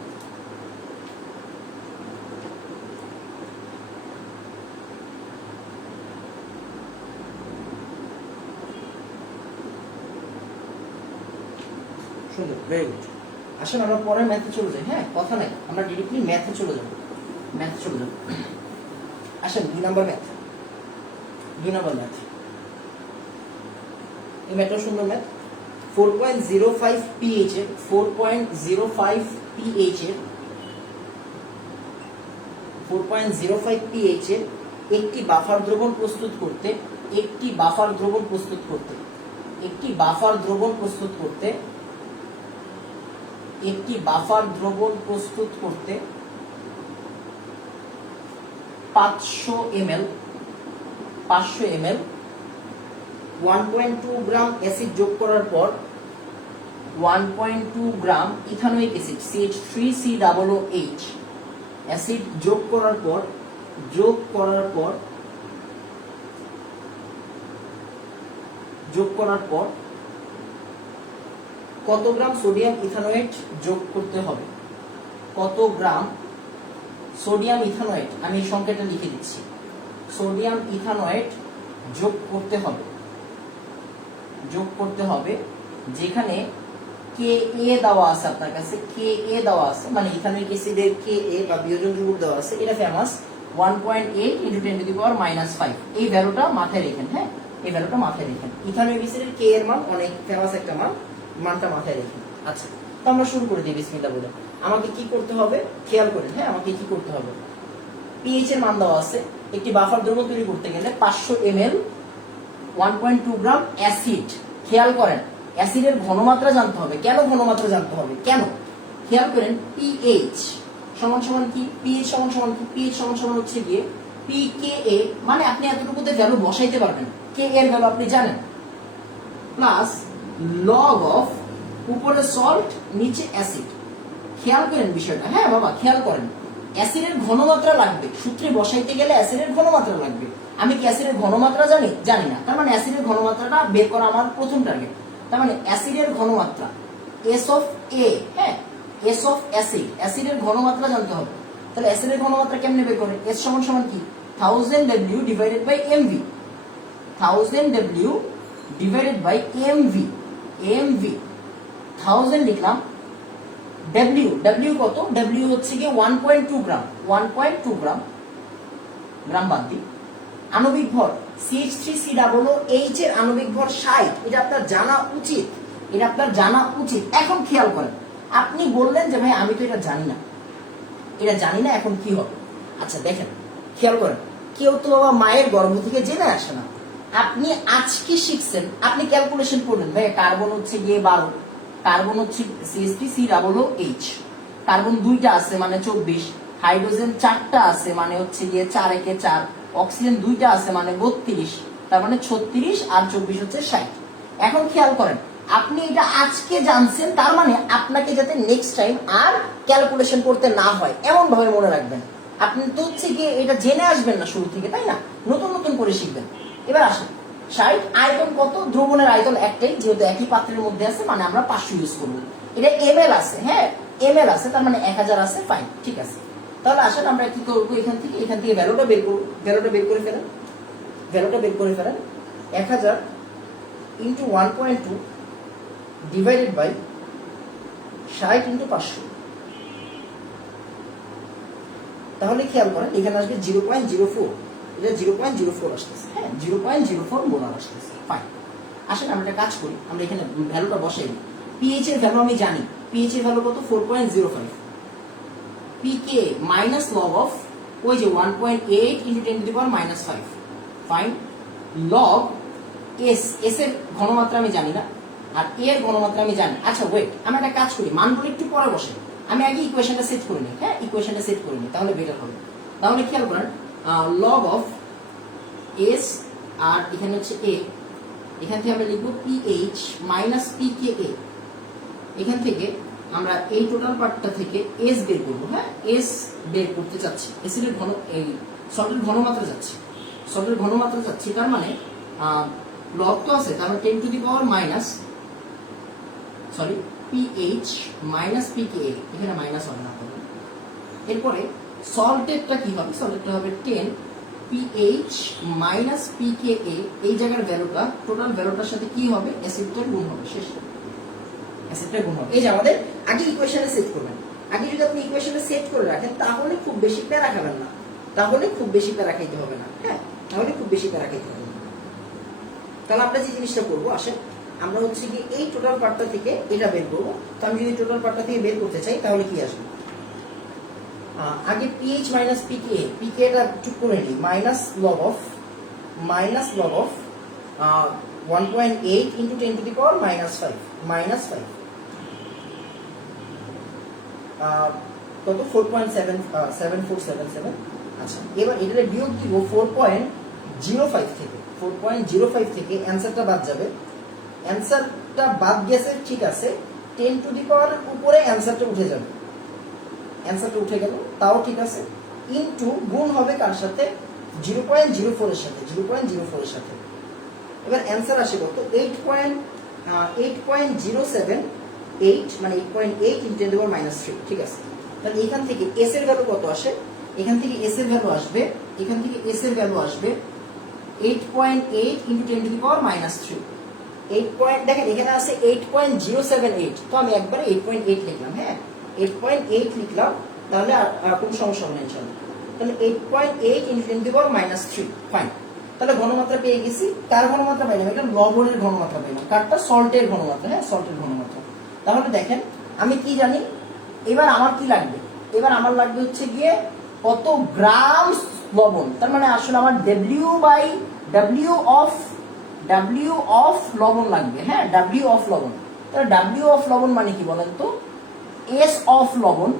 সুন্দর, ভেরি গুড। আসলে আমরা পরে ম্যাথে চলে যাই, হ্যাঁ কথা নাই, আমরা ডিরেক্টলি ম্যাথে চলে যাব। আসেন 2 নাম্বার ম্যাথ। এই ম্যাথটা সুন্দর ম্যাথ। 4.05 pH এর 4.05 pH এর 4.05 pH এর একটি বাফার দ্রবণ প্রস্তুত করতে 500 ml 1.2 গ্রাম অ্যাসিড যোগ করার পর 1.2 গ্রাম ইথানোয়িক অ্যাসিড CH3COOH অ্যাসিড যোগ করার পর কত গ্রাম সোডিয়াম ইথানোয়েট যোগ করতে হবে? কত গ্রাম সোডিয়াম ইথানোয়েট, আমি এই সংখ্যাটা লিখে দিচ্ছি, সোডিয়াম ইথানোয়েট যোগ করতে হবে যেখানে Ka দেওয়া আছে আপনার কাছে, Ka দেওয়া আছে, মানে ইথানোয়িক অ্যাসিডের Ka বা বিয়োজন ধ্রুবক দেওয়া আছে, এটা ফেমাস 1.8 × 10⁻⁵। এই ভ্যালুটা মাথায় রাখেন, হ্যাঁ এই ভ্যালুটা মাথায় রাখেন। ইথানোয়িক অ্যাসিডের Ka এর মান অনেক ফেমাস একটা মান, মানটা মাথায় রাখেন। আচ্ছা, তো আমরা শুরু করে দিই বিসমিল্লাহ বলে। আমাকে কি করতে হবে খেয়াল করেন, হ্যাঁ আমাকে কি করতে হবে, পিএইচ এর মান দেওয়া আছে, একটি বাফার দ্রবণ তৈরি করতে গেলে 500 ml 1.2 গ্রাম অ্যাসিড। খেয়াল করেন অ্যাসিডের ঘনমাত্রা জানতে হবে। কেন ঘনমাত্রা জানতে হবে? কেন? খেয়াল করেন পিএইচ সমান সমান কি, পিএইচ সমান সমান কি, পিএইচ সমান সমান হচ্ছে গিয়ে পিকেএ, মানে আপনি এতটুকুতে ভ্যালু বসাইতে পারবেন, কে এর ভ্যালু আপনি জানেন, প্লাস লগ অফ উপরে সল্ট নিচে অ্যাসিড। খেয়াল করেন বিষয়টা, হ্যাঁ বাবা খেয়াল করেন, অ্যাসিডের ঘনমাত্রা লাগবে, সূত্রে বসাইতে গেলে অ্যাসিডের ঘনমাত্রা লাগবে। আমি কি অ্যাসিডের ঘনমাত্রা জানি না, তার মানে অ্যাসিডের ঘনমাত্রাটা বের করা আমার প্রথম টার্গেট। তার মানে অ্যাসিডের ঘনমাত্রা এস অফ এ, হ্যাঁ এস অফ অ্যাসিডের ঘনমাত্রা জানতে হবে। তাহলে অ্যাসিডের ঘনমাত্রা কেমনে বের করে? এস সমান সমান কি 1000 W divided by mv, 1000 W divided by mv, 1000 লিখলাম। W কত? W হচ্ছে গিয়ে 1.2 গ্রাম, 1.2 গ্রাম, গ্রাম বাদ দিই। আণবিক ভর CH3COOH এর আণবিক ভর 60, এটা আপনার জানা উচিত। এখন খেয়াল করেন, আপনি বললেন যে ভাই আমি তো এটা জানি না, এখন কি হবে? আচ্ছা দেখেন খেয়াল করেন, কেউ তো বাবা মায়ের গর্ভ থেকে জেনে আসে না। আপনি আজকে শিখছেন, আপনি ক্যালকুলেশন করলেন ভাই কার্বন হচ্ছে গিয়ে 12, কার্বন হচ্ছে CH3COOH, কার্বন 2টা আছে মানে 24, হাইড্রোজেন 4টা আছে মানে হচ্ছে গিয়ে 4 একে 4, অক্সিজেন 2টা আছে মানে 32, তার মানে 36 আর 24 হচ্ছে 60। এখন খেয়াল করেন, আপনি এটা আজকে জানছেন, তার মানে আপনাকে যাতে নেক্সট টাইম আর ক্যালকুলেশন করতে না হয় এমন ভাবে মনে রাখবেন। আপনি তো হচ্ছে গিয়ে এটা জেনে আসবেন না শুরু থেকে, তাই না, নতুন করে শিখবেন। এবার আসেন 60, আয়তন কত? দ্রবণের আয়তন একটাই, যেহেতু একই পাত্রের মধ্যে আছে মানে আমরা 500 ইউজ করবো। এটা ml আছে, হ্যাঁ ml আছে, তার মানে 1000 আছে, ফাইন ঠিক আছে। তাহলে আসেন আমরা কি করবো, এখান থেকে ভ্যালুটা বের করবো, ভ্যালুটা বের করে ফেলেন। 1000 ইন্টু 1.2 ডিভাইডেড বাই 60 ইন্টু 500। তাহলে খেয়াল করেন এখানে আসবে 0.04, এটা 0.04 আসতেছে, হ্যাঁ 0.04 মোলার আসতেছে, ফাইন। আসেন আমরা একটা কাজ করি, আমরা এখানে ভ্যালুটা বসাই দিই। পিএইচ এর ভ্যালু আমি জানি, পিএইচ এর ভ্যালু কত? 4.05, পিকে মাইনাস লগ অফ ওই যে 1.8 ইন্টু 10⁻⁵, ফাইন, লগ এস এর ঘনমাত্রা আমি জানি না, আর এ এর ঘনমাত্রা আমি জানি। আচ্ছা ওয়েট, আমরা একটা কাজ করি, মানগুলো একটু পরে বসে, আমি আগে ইকুয়েশনটা সেট করে নিই, হ্যাঁ ইকুয়েশনটা সেট করে নিই, তাহলে বেটার হবে। তাহলে খেয়াল করেন লগ অফ এস আর এখানে হচ্ছে এ, এখান থেকে আমরা লিখবো পিএইচ মাইনাস পিকেএ। এখান থেকে আমরা এই টোটাল পার্টটা থেকে এস বের করবো, হ্যাঁ এস বের করতে চাচ্ছি, এসিডের ঘন এই সল্টের ঘনমাত্রা যাচ্ছে, তার মানে লগ তো আছে, তার মানে 10⁻⁻, সরি পিএইচ মাইনাস পিকেএ, এখানে মাইনাস হবে না। এরপরে সল্টেরটা কি হবে? সল্টেরটা হবে 10 পিএইচ মাইনাস পিকেএ, এই জায়গার ভ্যালুটা টোটাল ভ্যালুটার সাথে কি হবে? অ্যাসিডটার গুণ হবে, শেষ। অ্যাসিডটা গুণ হবে। এই যে আমাদের আগে ইকুয়েশনে সেট করবেন, আগে যদি আপনি ইকুয়েশনে সেট করে রাখেন তাহলে খুব বেশি প্যারা খাবেন না, তাহলে খুব বেশি প্যারা খাইতে হবে না। হ্যাঁ, তাহলে খুব বেশি প্যারা খাইতে হবে না। তাহলে আমরা যে জিনিসটা করবো, আসেন আমরা হচ্ছে কি এই টোটাল পার্টটা থেকে এটা বের করবো। তো আমি যদি টোটাল পার্টটা থেকে বের করতে চাই তাহলে কি আসবে, আগে পিএইচ মাইনাস পিকে, পিকেটা একটু করে নিই, minus log of 1.8 into 10 to the power -5 কত 4.7477। আচ্ছা, এবার এটা বিয়োগ দিব 4.05 থেকে, 4.05 থেকে অ্যান্সারটা বাদ যাবে। অ্যান্সারটা বাদ গেছে ঠিক আছে, 10 টু দি পাওয়ার উপরে অ্যান্সারটা উঠে যাবে, অ্যান্সারটা উঠে গেল তাও ঠিক আছে, ইনটু গুণ হবে কার সাথে, 0.04 এর সাথে, 0.04 এর সাথে। এবার অ্যান্সার আসে কত, 8.078, মানে 8.8 ইন্টু 10 টু দি পাওয়ার -3। ঠিক আছে, তাহলে এখান থেকে এস এর ভ্যালু কত আসে, এখান থেকে এস এর ভ্যালু আসবে, এখান থেকে এস এর ভ্যালু আসবে 8.8 ইন্টু 10 টু দি পাওয়ার -3। 8 দেখেন এখানে আছে 8.078, তো আমি একবারে 8.8 লিখলাম। হ্যাঁ, 8.8 লিখলাম, তাহলে আর কোনো সমস্যা হবে না ইনশাআল্লাহ। তাহলে 8.8 into 10 to the power -3, fine. তাহলে ঘনমাত্রা পেয়ে গেছি। কার ঘনমাত্রা পাইলাম, এটা লবণের ঘনমাত্রা পেলাম, কারটা সল্টের ঘনমাত্রা। হ্যাঁ, সল্টের ঘনমাত্রা। তাহলে দেখেন আমি কি জানি, এবার আমার কি লাগবে, এবার আমার লাগবে হচ্ছে গিয়ে কত গ্রাম লবণ। তার মানে আসলে আমার ডাব্লিউ অফ লবণ লাগবে। হ্যাঁ, ডাব্লিউ অফ লবণ। তাহলে ডাব্লিউ অফ লবণ মানে কি বলেন তো, এস অফ লবণ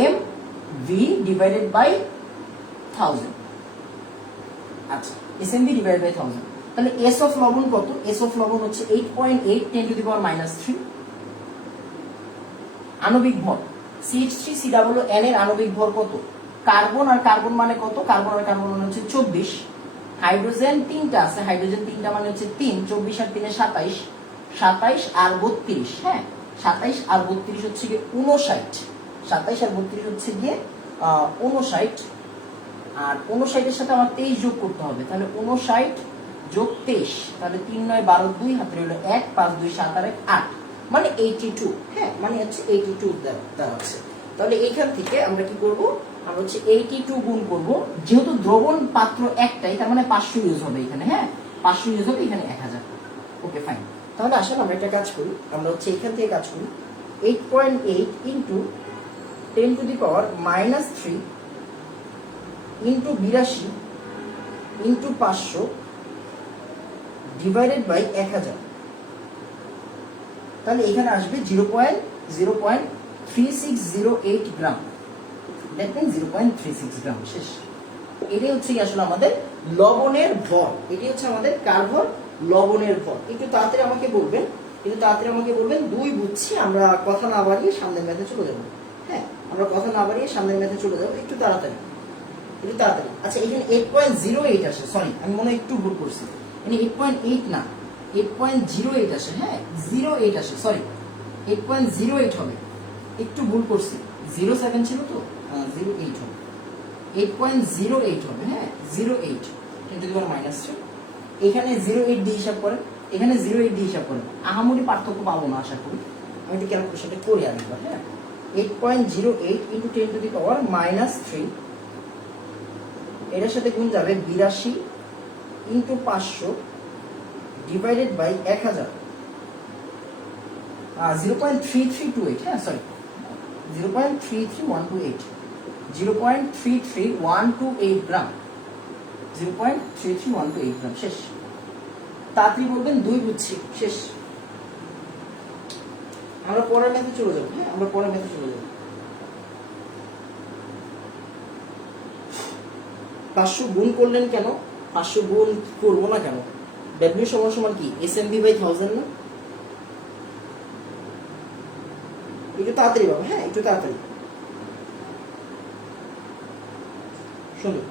এম ভি ডিভাইডেড বাই 1000। আচ্ছা, S M V divided by 1000। তাহলে এস অফ লবণ কত, এস অফ লবণ হচ্ছে 8.8 10 টু দি পাওয়ার -3। আণবিক ভর CH3COON এর আণবিক ভর কত, কার্বন আর কার্বন মানে কত, কার্বন আর কার্বন মানে হচ্ছে 24, হাইড্রোজেন 3টা আছে, হাইড্রোজেন 3টা মানে হচ্ছে 3, 24 আর 3 27, 27 আর 32। হ্যাঁ, 27 আর 32 হচ্ছে গিয়ে 59, 27 আর 32 হচ্ছে গিয়ে 59, আর 59 এর সাথে আমার 23 যোগ করতে হবে। তাহলে 59 যোগ 23, তাহলে 3 9 12 2 হাতে রইল 1, 5 2 7 আর 8, মানে 82। হ্যাঁ, মানে হচ্ছে 82 দাঁড়াচ্ছে। তাহলে এইখান থেকে আমরা কি করব, আমরা হচ্ছে 82 গুণ করব, যেহেতু দ্রবণ পাত্র একটাই তার মানে 500 ইউজ হবে এখানে। হ্যাঁ, 500 ইউজ হবে এখানে 1000। ওকে, ফাইন। তাহলে আসলে আমরা একটা কাজ করি, আমরা হচ্ছে এখান থেকে কাজ করি, 8.8 into 10 to the power -3 into 82 into 500 divided by 1000। তাহলে এখানে আসবে 0.3608 গ্রাম, দ্যাট মিন্স 0.36 গ্রাম। শেষ। এটাই হচ্ছে কি আসলে আমাদের লবণের ভর, এটাই হচ্ছে আমাদের কার ভর, লবণের ভর। একটু তাড়াতাড়ি আমাকে বলবেন, দুই বুঝছি, আমরা কথা না বাড়িয়ে সামনের ম্যাথে চলে যাবো। হ্যাঁ, আমরা কথা না বাড়িয়ে সামনের ম্যাথে চলে যাবো, একটু তাড়াতাড়ি। আচ্ছা, এখানে 8.08 আসে, সরি আমি মনে হয় একটু ভুল করছি, এখানে 8.8 না 8.08 আসে। হ্যাঁ, 08 আসে, সরি 8.08 হবে, একটু ভুল করছি, 07 ছিল তো, 08 হবে, 8.08 হবে। হ্যাঁ, 08 কিন্তু -3, এখানে 08 দিয়ে হিসাব করেন, এখানে 08 দিয়ে হিসাব করেন, আহামরি পার্থক্য পাবো না আশা করি। আমি একটু ক্যালকুলেশনটা করি আরেকবার। হ্যাঁ, 8.08 ইন্টু 10 টু দি পাওয়ার -3, এটার সাথে গুণ যাবে 82 ইন্টু 500 ডিভাইডেড বাই 1000, 0.3328। হ্যাঁ, সরি 0.33128, 0.33128 গ্রাম, 0.33128 গ্রাম। শেষ। তাড়াতাড়ি বলবেন, দুই বুঝছি। শেষ। আমরা পরের ম্যাথে চলে যাবো। হ্যাঁ, আমরা পরের ম্যাথে চলে যাবো। 500 গুণ করলেন কেন, 500 গুণ করবো না কেন, W সমান কি SMV বাই 1000 না? একটু তাড়াতাড়ি বাবা। হ্যাঁ, একটু তাড়াতাড়ি শুনুন।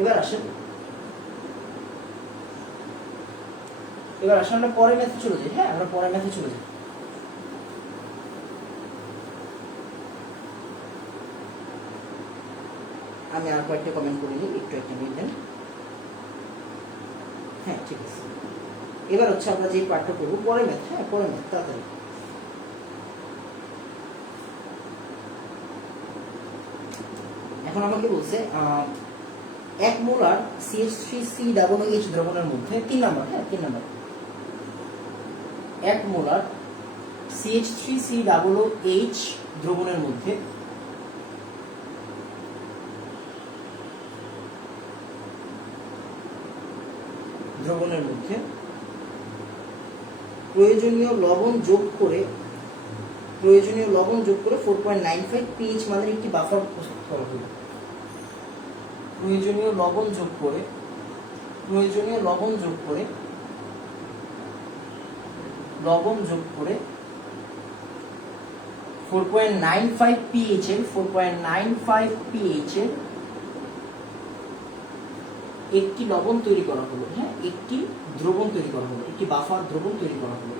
এবার আসেন আমরা পরের ম্যাথে চলে যাই। হ্যাঁ, আমরা পরের ম্যাথে চলে যাই। আমি আর কয়েকটা কমেন্ট করে নিই, একটু একটা মিনিট দেন। হ্যাঁ ঠিক আছে, এবার হচ্ছে আমরা যে পার্টটা করবো পরে ম্যাথ। হ্যাঁ পরে ম্যাথ, তাড়াতাড়ি। এখন আমাকে বলছে 1 মোলার CH3COOH দ্রবণের মধ্যে 3 নাম্বার, হ্যাঁ 3 নাম্বার, 1 মোলার CH3COOH দ্রবণের মধ্যে প্রয়োজনীয় লবণ যোগ করে 4.95 pH মানের একটি বাফার প্রস্তুত করা হলো। প্রয়োজনীয় লবণ যোগ করে 4.95 pH এর একটি লবণ তৈরি করা হলো। হ্যাঁ একটি দ্রবণ তৈরি করা হলো, একটি বাফার দ্রবণ তৈরি করা হলো।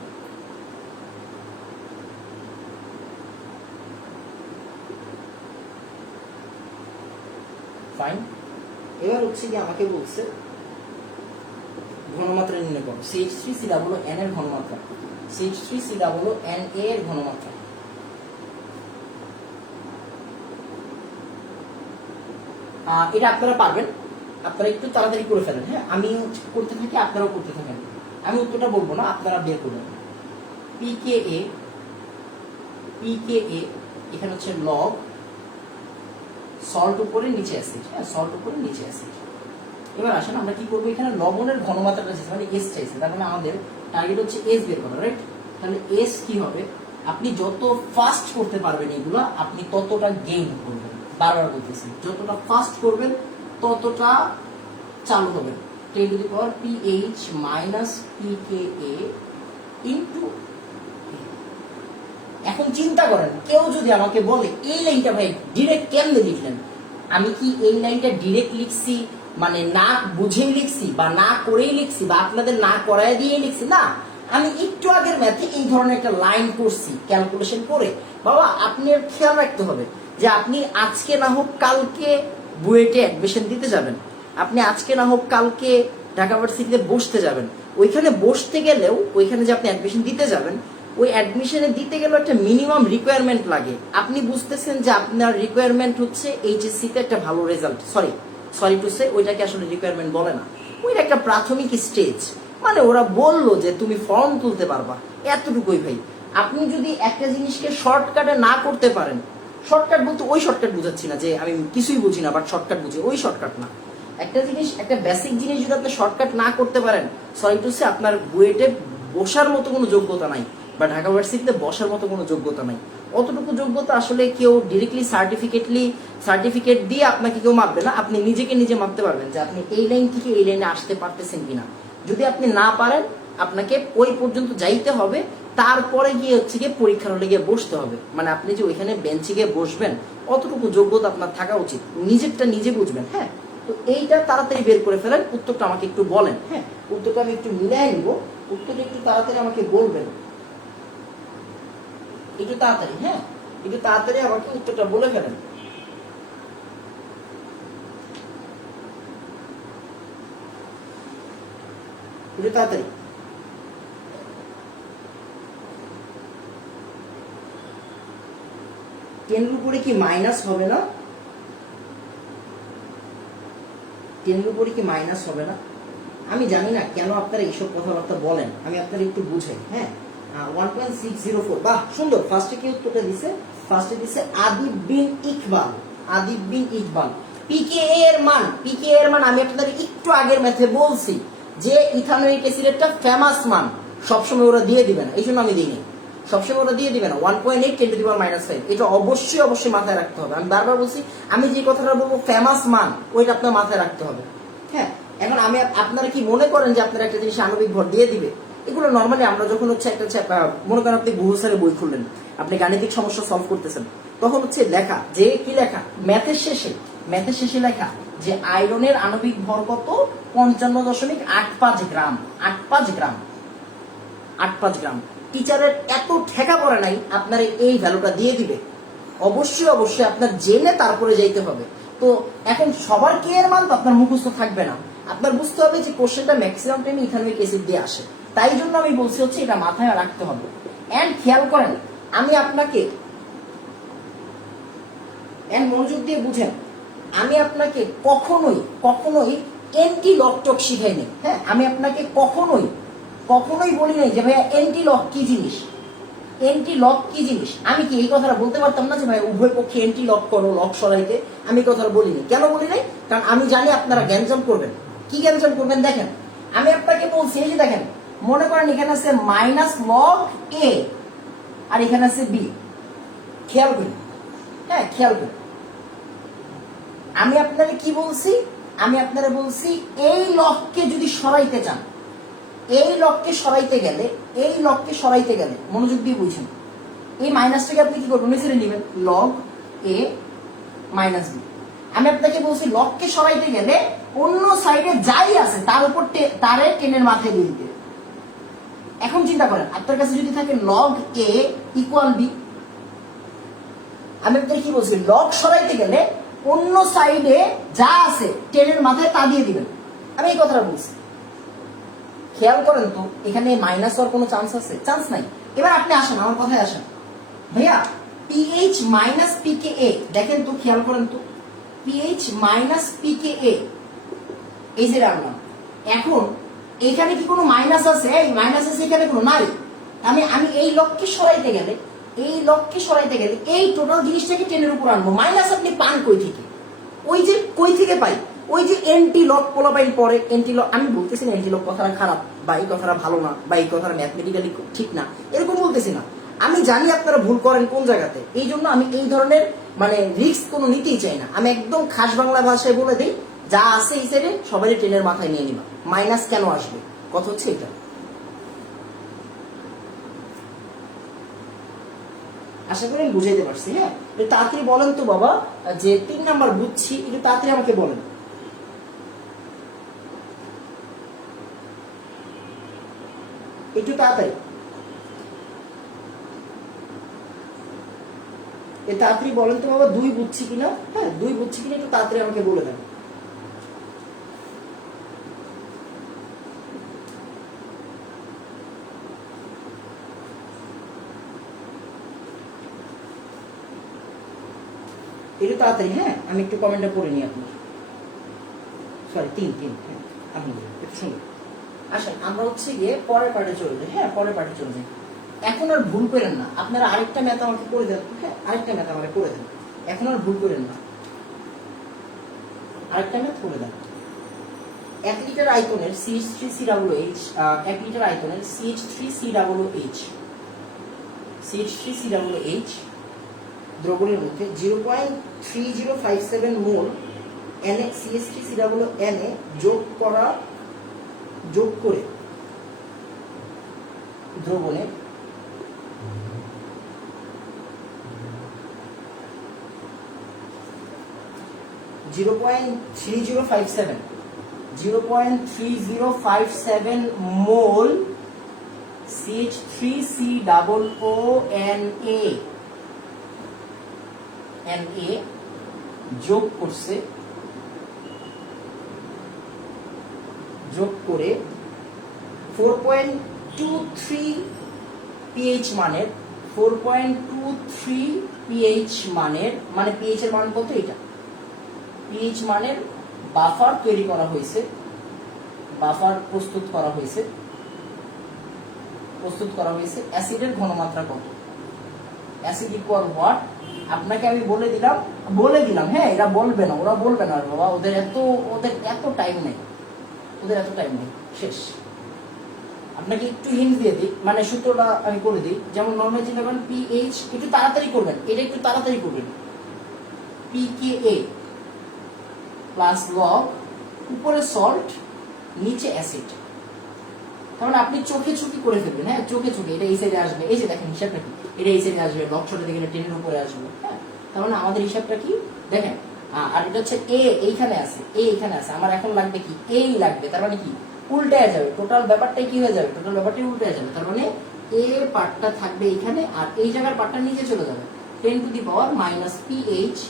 ফাইন। এবার হচ্ছে কি আমাকে বলছে ঘনমাত্রা নির্ণয় করো। CH3COON এর ঘনমাত্রা, CH3COON এর ঘনমাত্রা। এটা আপনারা পারবেন, আপনারা একটু তাড়াতাড়ি করে ফেলেন। হ্যাঁ আমি করতে থাকি, আপনারাও করতে থাকেন। আমি উত্তরটা বলবো না, আপনারা বের করবেন। PKA এখানে হচ্ছে লগ, সল্ট উপরে নিচে অ্যাসিড। হ্যাঁ সল্ট উপরে নিচে অ্যাসিড। এবার আসেন আমরা কি করবো, এখানে লবণের ঘনমাত্রাটা চাইছে, মানে এস চাইছে, তার মানে আমাদের টার্গেট হচ্ছে এস বের করা, রাইট? তাহলে এস কি হবে, আপনি যত ফাস্ট করতে পারবেন এগুলা আপনি ততটা গেইন করবেন। বারবার বলতেছি, যতটা ফাস্ট করবেন ততটা চালু হবে। 10 to the power PH minus PKA into. এখন চিন্তা করেন, কেউ যদি আমাকে বলে এই লাইনটা ভাই ডিরেক্ট কেমনে লিখলেন, আমি কি এই লাইনটা ডিরেক্ট লিখছি, মানে না বুঝেই লিখছি বা না করেই লিখছি বা আপনাদের না করায় দিয়ে লিখছি? না, আমি একটু আগের ম্যাথে এই ধরনের একটা লাইন করছি ক্যালকুলেশন করে। বাবা আপনার খেয়াল রাখতে হবে যে আপনি আজকে না হোক কালকে বুয়েটে অ্যাডমিশন দিতে যাবেন, আপনি আজকে না হোক কালকে ঢাকা ভার্সিটিতে বসতে যাবেন। ওইখানে বসতে গেলেও, ওইখানে যে আপনি অ্যাডমিশন দিতে যাবেন, ওই অ্যাডমিশনে দিতে গেলেও একটা মিনিমাম রিকোয়ারমেন্ট লাগে। আপনি বুঝতেছেন যে আপনার রিকোয়ারমেন্ট হচ্ছে এইচএসসি তে একটা ভালো রেজাল্ট। সরি টু সে, ওইটাকে আসলে রিকোয়ারমেন্ট বলে না, ওইটা একটা প্রাথমিক স্টেজ। মানে ওরা বললো যে তুমি ফর্ম তুলতে পারবা, এতটুকুই ভাই। আপনি যদি একটা জিনিসকে শর্টকাটে না করতে পারেন, শর্টকাট বলতে ওই শর্টকাট বুঝাচ্ছি না যে আমি কিছুই বুঝি না বাট শর্টকাট বুঝি, ওই শর্টকাট না। একটা জিনিস, একটা বেসিক জিনিস যদি আপনি শর্টকাট না করতে পারেন, সরি টু সে আপনার বুয়েটে বসার মতো কোনো যোগ্যতা নাই বা ঢাকা ভার্সিটিতে বসার মতো কোনো যোগ্যতা নাই। অতটুকু যোগ্যতা আসলে কেউ ডিরেক্টলি সার্টিফিকেট দিয়ে আপনাকে কেউ মাপবে না। আপনি নিজেকে নিজে মাপতে পারবেন যে আপনি এই লাইন থেকে এই লাইনে আসতে পারতেছেন কিনা। যদি আপনি না পারেন, আপনাকে ওই পর্যন্ত যাইতে হবে, তারপরে গিয়ে হচ্ছে গিয়ে পরীক্ষার হলে গিয়ে বসতে হবে। মানে আপনি যে ওইখানে বেঞ্চে গিয়ে বসবেন, অতটুকু যোগ্যতা আপনার থাকা উচিত। নিজেরটা নিজে বুঝবেন। হ্যাঁ তো এইটা তাড়াতাড়ি বের করে ফেলেন। উত্তরটা আমাকে একটু বলেন। হ্যাঁ উত্তরটা আমি একটু মিলাই নিব, উত্তরটা একটু তাড়াতাড়ি আমাকে বলবেন, একটু তাড়াতাড়ি। হ্যাঁ একটু তাড়াতাড়ি আমাকে উত্তরটা বলে ফেলেন। একটু তাড়াতাড়ি। টেনের উপরে কি মাইনাস হবে না? টেনের উপরে কি মাইনাস হবে না? আমি জানি না কেন আপনারা এইসব কথাবার্তা বলেন, আমি আপনারা একটু বুঝাই। হ্যাঁ 1.604, বাহ সুন্দর। ফার্স্টে কি উত্তরটা দিছে? ফার্স্টে দিছে আদিব বিন ইকবাল। পিকেএ এর মান আমি আপনাদের একটু আগের ম্যাথে বলছি যে ইথানোয়িক অ্যাসিডেরটা ফেমাস মান, সবসময় ওরা দিয়ে দিবে না, এই জন্য আমি দিইনি। সবসময় ওরা দিয়ে দিবে না। 1.8 10 টু দি পাওয়ার -5, এটা অবশ্যই মাথায় রাখতে হবে। আমি বারবার বলছি, আমি যে কথাটা বলবো ফেমাস মান, ওইটা আপনার মাথায় রাখতে হবে। হ্যাঁ এখন আমি, আপনারা কি মনে করেন যে আপনারা একটা জিনিস আণবিক ভর দিয়ে দিবে? এগুলো নর্মালি আমরা যখন হচ্ছে একটা মনে করেন আপনি গুগল স্যারের বই খুললেন, আপনি গাণিতিক সমস্যা সলভ করতেছেন, তখন হচ্ছে লেখা যে কি লেখা, ম্যাথের শেষে লেখা যে আয়রনের আণবিক ভর কত, 55.85 গ্রাম। 85 গ্রাম। টিচারের এত ঠেকা পড়ে নাই আপনার এই ভ্যালুটা দিয়ে দিবে। অবশ্যই আপনার জেনে তারপরে যাইতে হবে। তো এখন সবার কে এর মান তো আপনার মুখস্থ থাকবে না, আপনার বুঝতে হবে যে কোশ্চেনটা ম্যাক্সিমাম টাইমে ইথানোয়িক অ্যাসিড দিয়ে আসে, তাই জন্য আমি বলছি হচ্ছে এটা মাথায় রাখতে হবে। এন্ড খেয়াল করেন, আমি আপনাকে মনোযোগ দিয়ে বুঝেন, আমি আপনাকে কখনোই এন্টি লক টক শিখাইনি। হ্যাঁ, আমি আপনাকে কখনোই বলি নাই যে ভাইয়া এন্টি লক কি জিনিস, এন্টি লক কি জিনিস। আমি কি এই কথাটা বলতে পারতাম না যে ভাই উভয় পক্ষে এন্টি লক করো, লক সরাইতে? আমি এই কথাটা বলিনি। কেন বলি নাই? কারণ আমি জানি আপনারা গ্যাঞ্জাম করবেন। কি গ্যাঞ্জাম করবেন দেখেন, আমি আপনাকে বলছি, এই যে দেখেন, মনে করেন এখানে আছে মাইনাস লগ এ আর এখানে আছে বি। খেয়াল করি, হ্যাঁ খেয়াল করি, আমি আপনাকে কি বলছি, আমি আপনারা বলছি এই লককে যদি সরাইতে চান, এই লককে সরাইতে গেলে মনোযোগ দিয়ে বুঝুন, এই মাইনাসটাকে আপনি কি করবেন, নিচে নেবেন, লগ এ মাইনাস বি। আমি আপনাকে বলছি লককে সরাইতে গেলে অন্য সাইডে যাই আছে তার উপর তারে টেনের মাথায় দিয়ে দিতে। এখন চিন্তা করেন, আপনার কাছে যদি থাকে লগ এ ইকুয়াল বি, আমি আপনাকে কি বলছি, লগ সরাইতে গেলে অন্য সাইডে যা আছে টেনের মাথায় তা দিয়ে দিবেন। আমি এই কথাটা বলছি, খেয়াল করেন তো, এখানে মাইনাস হওয়ার কোনো চান্স আছে? চান্স নাই। এবার আপনি আসেন, আমার কথায় আসেন, ভাইয়া পিএইচ মাইনাস পি কে এ, দেখেন তো, খেয়াল করেন তো, পিএইচ মাইনাস পি কে এ, এই যে রাখলাম। এখন এখানে কি কোনো মাইনাস আছে? এই মাইনাস আছে, এখানে কোনো নাই। আমি এই লককে সরাইতে গেলে এই টোটাল জিনিসটাকে টেনের উপর আনবো। মাইনাস আপনি পান কই থেকে? ওই যে কই থেকে পাই, ওই যে এন্টি লক পোলাপাইল পরে এন্টি লক। আমি বলতেছি না এন্টি লক কথাটা খারাপ বা এই কথাটা ভালো না বা এই কথাটা ম্যাথমেটিক্যালি ঠিক না, এরকম বলতেছি না। আমি জানি আপনারা ভুল করেন কোন জায়গাতে, এই জন্য আমি এই ধরনের মানে রিস্ক কোনো নিতেই চাই না। আমি একদম খাস বাংলা ভাষায় বলে দিই, যা আছে এই সাইডে সবাই টেনের মাথায় নিয়ে নিবা। মাইনাস কেন আসবে, কথা হচ্ছে এটা। আশা করি আমি বুঝাইতে পারছি। হ্যাঁ, তাড়াতাড়ি বলেন তো বাবা, যে 3 নাম্বার বুঝছি, একটু তাড়াতাড়ি আমাকে বলেন। একটু তাড়াতাড়ি, তাড়াতাড়ি বলেন তো বাবা, 2 বুঝছি কিনা। হ্যাঁ, 2 বুঝছি কিনা একটু তাড়াতাড়ি আমাকে বলে দেন। একটু তাড়াতাড়ি, হ্যাঁ, আমি একটু কমেন্টটা পড়ে নিই আপনার। সরি, 3 হ্যাঁ, আলহামদুলিল্লাহ, একটু সুন্দর। আসেন আমরা হচ্ছে গিয়ে পরের পার্টে চলে যাই। হ্যাঁ, পরের পার্টে চলে যাই। এখন আর ভুল করেন না, আপনারা আরেকটা ম্যাথ আমাকে করে দেন। হ্যাঁ, আরেকটা ম্যাথ আমাকে করে দেন, এখন আর ভুল করেন না, আরেকটা ম্যাথ করে দেন। 1 লিটার আয়তনের CH3COOH, 1 লিটার আয়তনের CH3COOH দ্রবণের মধ্যে 0.3057 মোল CH3COONA যোগ করে দ্রবণে 0.3057 মোল CH3COONA যোগ করে 4.23 pH মানের, 4.23 pH মানের, মানে pH এর মান কত? এটা pH মানের বাফার তৈরি করা হয়েছে, বাফার প্রস্তুত করা হয়েছে। অ্যাসিডের ঘনমাত্রা কত? Acid equal what? আপনাকে আমি বলে দিলাম। হ্যাঁ, এরা বলবে না, ওরা বলবে না বাবা, ওদের এত টাইম নেই, শেষ। আপনাকে একটু হিন্ট দিয়ে দিই, মানে সূত্রটা আমি করে দিই। যেমন নরমাল চিন্তা করেন, পিএইচ, একটু তাড়াতাড়ি করবেন, এটা একটু তাড়াতাড়ি করবেন। পিকেএ প্লাস লগ, উপরে সল্ট, নিচে অ্যাসিড। তাহলে আপনি চোখে করে ফেলবেন। হ্যাঁ, চোখে এটা এই সাইডে আসবে। এই যে দেখেন হিসাবটা কি, এটা এই সাইডে আসবে, লগ ছোট দিকে 10 এর উপরে আসবে। হ্যাঁ, তার মানে আমাদের হিসাবটা কি দেখেন। আর এটা হচ্ছে এ এইখানে আছে, আমার এখন লাগবে কি? এই লাগবে। তার মানে কি? উল্টে যাবে, টোটাল ব্যাপারটাই কি হয়ে যাবে? টোটাল ব্যাপারটাই উল্টে যাবে। তার মানে এ পার্টটা থাকবে এইখানে, আর এই জায়গার পার্টটা নিচে চলে যাবে। 10⁻⁻PH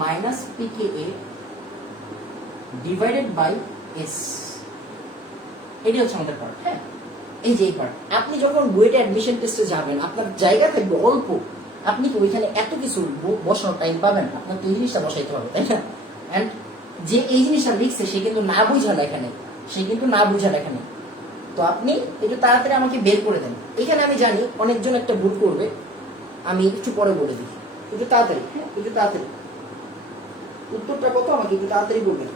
minus pKa divided by S. এটি হচ্ছে আমাদের পার্ট। হ্যাঁ, এই যে এই পার্ট। আপনি যখন বুয়েটে অ্যাডমিশন টেস্টে যাবেন, আপনার জায়গা থাকবে অল্প, আপনি তো ওইখানে এত কিছু বসানোর টাইম পাবেন, আপনার তো এই জিনিসটা বসাইতে হবে, তাই না? অ্যান্ড যে এই জিনিসটা লিখছে সে কিন্তু না বুঝা লেখা নেই, সে কিন্তু না বুঝা লেখা নেই। তো আপনি একটু তাড়াতাড়ি আমাকে বের করে দেন। এখানে আমি জানি অনেকজন একটা ভুল করবে, আমি একটু পরে বলে দিই, একটু তাড়াতাড়ি। হ্যাঁ, একটু তাড়াতাড়ি। উত্তরটা কত আমাকে একটু তাড়াতাড়ি বলবেন,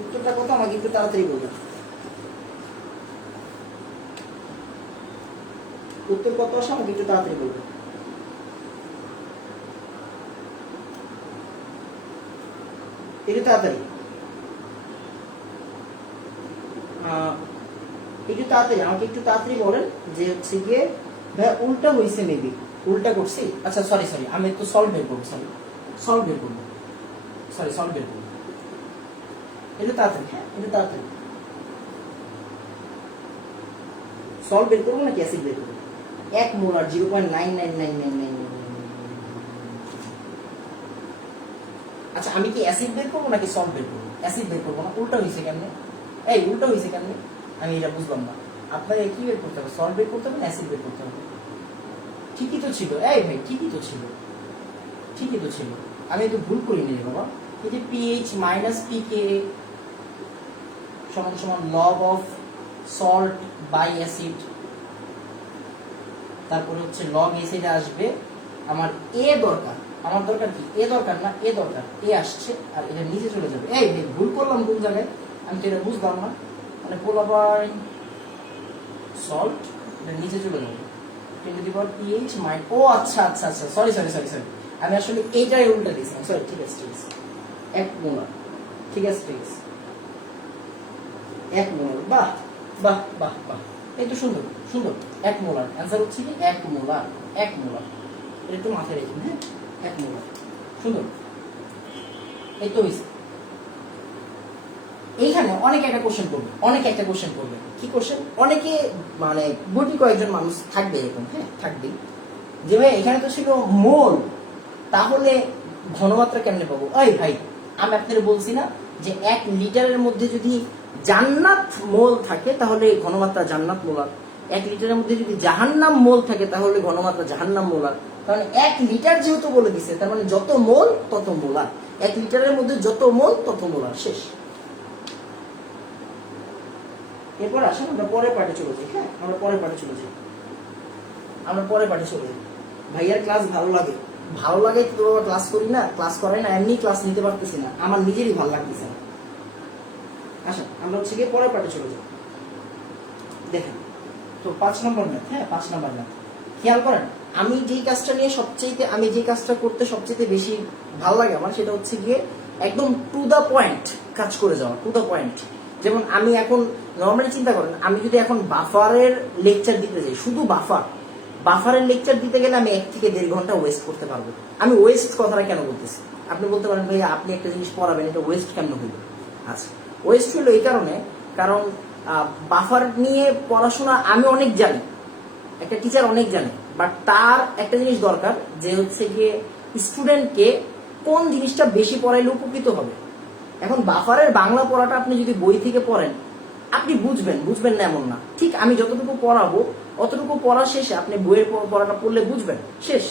উত্তরটা কত আমাকে একটু তাড়াতাড়ি বলবেন। উত্তর কত আসে আমাকে একটু তাড়াতাড়ি বলবেন। একটু তাড়াতাড়ি, একটু তাড়াতাড়ি আমাকে একটু তাড়াতাড়ি বলেন যে হচ্ছে গিয়ে ভাই উল্টা হয়েছে, মেবি উল্টা করছি। আচ্ছা সরি সরি, আমি একটু সলভ বের করবো, সরি সলভ বের করবো, সরি সলভ বের করবো। একটু তাড়াতাড়ি, হ্যাঁ একটু তাড়াতাড়ি সলভ বের করবো নাকি অ্যাসিড বের করবো? 1 মোলার 0.99999। আচ্ছা আমি কি অ্যাসিড বের করবো নাকি সল্ট বের করবো? অ্যাসিড বের করবো না, উল্টা হয়েছে কেমনে? এই উল্টা হয়েছে কেমনে আমি এটা বুঝলাম না। আপনাকে কি বের করতে হবে, সল্ট বের করতে হবে না অ্যাসিড বের করতে হবে? ঠিকই তো ছিল, এই ভাই ঠিকই তো ছিল, ঠিকই তো ছিল, আমি তো ভুল করিনি রে বাবা। এই যে পিএইচ মাইনাস পিকে সমান সমান log of salt by acid, তারপরে হচ্ছে লগ এসিডে আসবে। আমার এ দরকার, আমার দরকার কি? এ দরকার না, এ দরকার, এ আসছে আর এটা নিচে চলে যাবে। এই ভুল করলাম কোন জায়গায়, আমি তো এটা বুঝলাম না। মানে পোলাবাই সল্ট এটা নিচে চলে যাবে, 10 টু দি পাওয়ার পিএইচ মাইন। ও আচ্ছা আচ্ছা আচ্ছা, সরি সরি সরি সরি, আমি আসলে এইটাই উল্টা দিয়েছিলাম, সরি। ঠিক আছে ঠিক আছে, 1 মোলার, ঠিক আছে ঠিক আছে, 1 মোলার। বাহ বাহ বাহ বাহ, এই তো সুন্দর সুন্দর। 1 মোলার অ্যান্সার হচ্ছে কি 1 মোলার, 1 মোলার। এটা একটু মাথায় রেখে, হ্যাঁ 1 মোলার, সুন্দর। এই তো হয়েছে। এইখানে অনেকে একটা কোশ্চেন করবে, অনেকে একটা কোশ্চেন করবে। কি কোশ্চেন? অনেকে মানে গুটি কয়েকজন মানুষ থাকবে এরকম, হ্যাঁ থাকবে, যে ভাই এখানে তো ছিল মোল, তাহলে ঘনমাত্রা কেমনে পাবো? এই ভাই আমি আপনাদের বলছি না যে 1 লিটারের মধ্যে যদি জান্নাত মোল থাকে তাহলে ঘনমাত্রা জান্নাত মোলার, 1 লিটারের মধ্যে যদি জাহান্নাম মোল থাকে তাহলে ঘনমাত্রা জাহান্নাম মোলার। কারণ 1 লিটার যেহেতু বলে দিছে, তার মানে যত মোল তত মোলার, 1 লিটারের মধ্যে যত মোল তত মোলার। শেষ। এরপর আসেন আমরা পরের পার্টে চলে যাই। হ্যাঁ আমরা পরের পার্টে চলে যাই, আমরা পরের পার্টে চলে যাই। ভাইয়ার ক্লাস ভালো লাগে, ভালো লাগে তো ক্লাস করি না, ক্লাস করাই না, এমনি ক্লাস নিতে পারতেছি না, আমার নিজেরই ভালো লাগতেছে না। আচ্ছা আমরা হচ্ছে গিয়ে পরের পার্টে চলে যাই। দেখেন তো 5 নম্বর ম্যাথ, হ্যাঁ 5 নম্বর ম্যাথ খেয়াল করেন। আমি যেই কাজটা নিয়ে সবচেয়ে, আমি যে কাজটা করতে সবচেয়ে বেশি ভালো লাগে আমার, সেটা হচ্ছে গিয়ে একদম টু দা পয়েন্ট কাজ করে যাওয়া, টু দা পয়েন্ট। যেমন আমি এখন নর্মালি চিন্তা করেন, আমি যদি এখন বাফারের লেকচার দিতে যাই, শুধু বাফারের লেকচার দিতে গেলে আমি 1 থেকে 1.5 ঘন্টা ওয়েস্ট করতে পারবো। আমি ওয়েস্ট কথাটা কেন বলতেছি? আপনি বলতে পারেন ভাই আপনি একটা জিনিস পড়াবেন, এটা ওয়েস্ট কেন হইল? আচ্ছা ওয়েস্ট হইলো এই কারণে, কারণ বাফার নিয়ে পড়াশোনা আমি অনেক জানি, একটা টিচার অনেক জানে, বাট তার একটা জিনিস দরকার যে হচ্ছে গিয়ে স্টুডেন্টকে কোন জিনিসটা বেশি পড়াইলে উপকৃত হবে। এখন বাফারের বাংলা পড়াটা আপনি যদি বই থেকে পড়েন আপনি বুঝবেন না এমন না, ঠিক আমি যতটুকু পড়াবো অতটুকু পড়া শেষে আপনি বইয়ের পড়াটা পড়লে বুঝবেন, শেষ।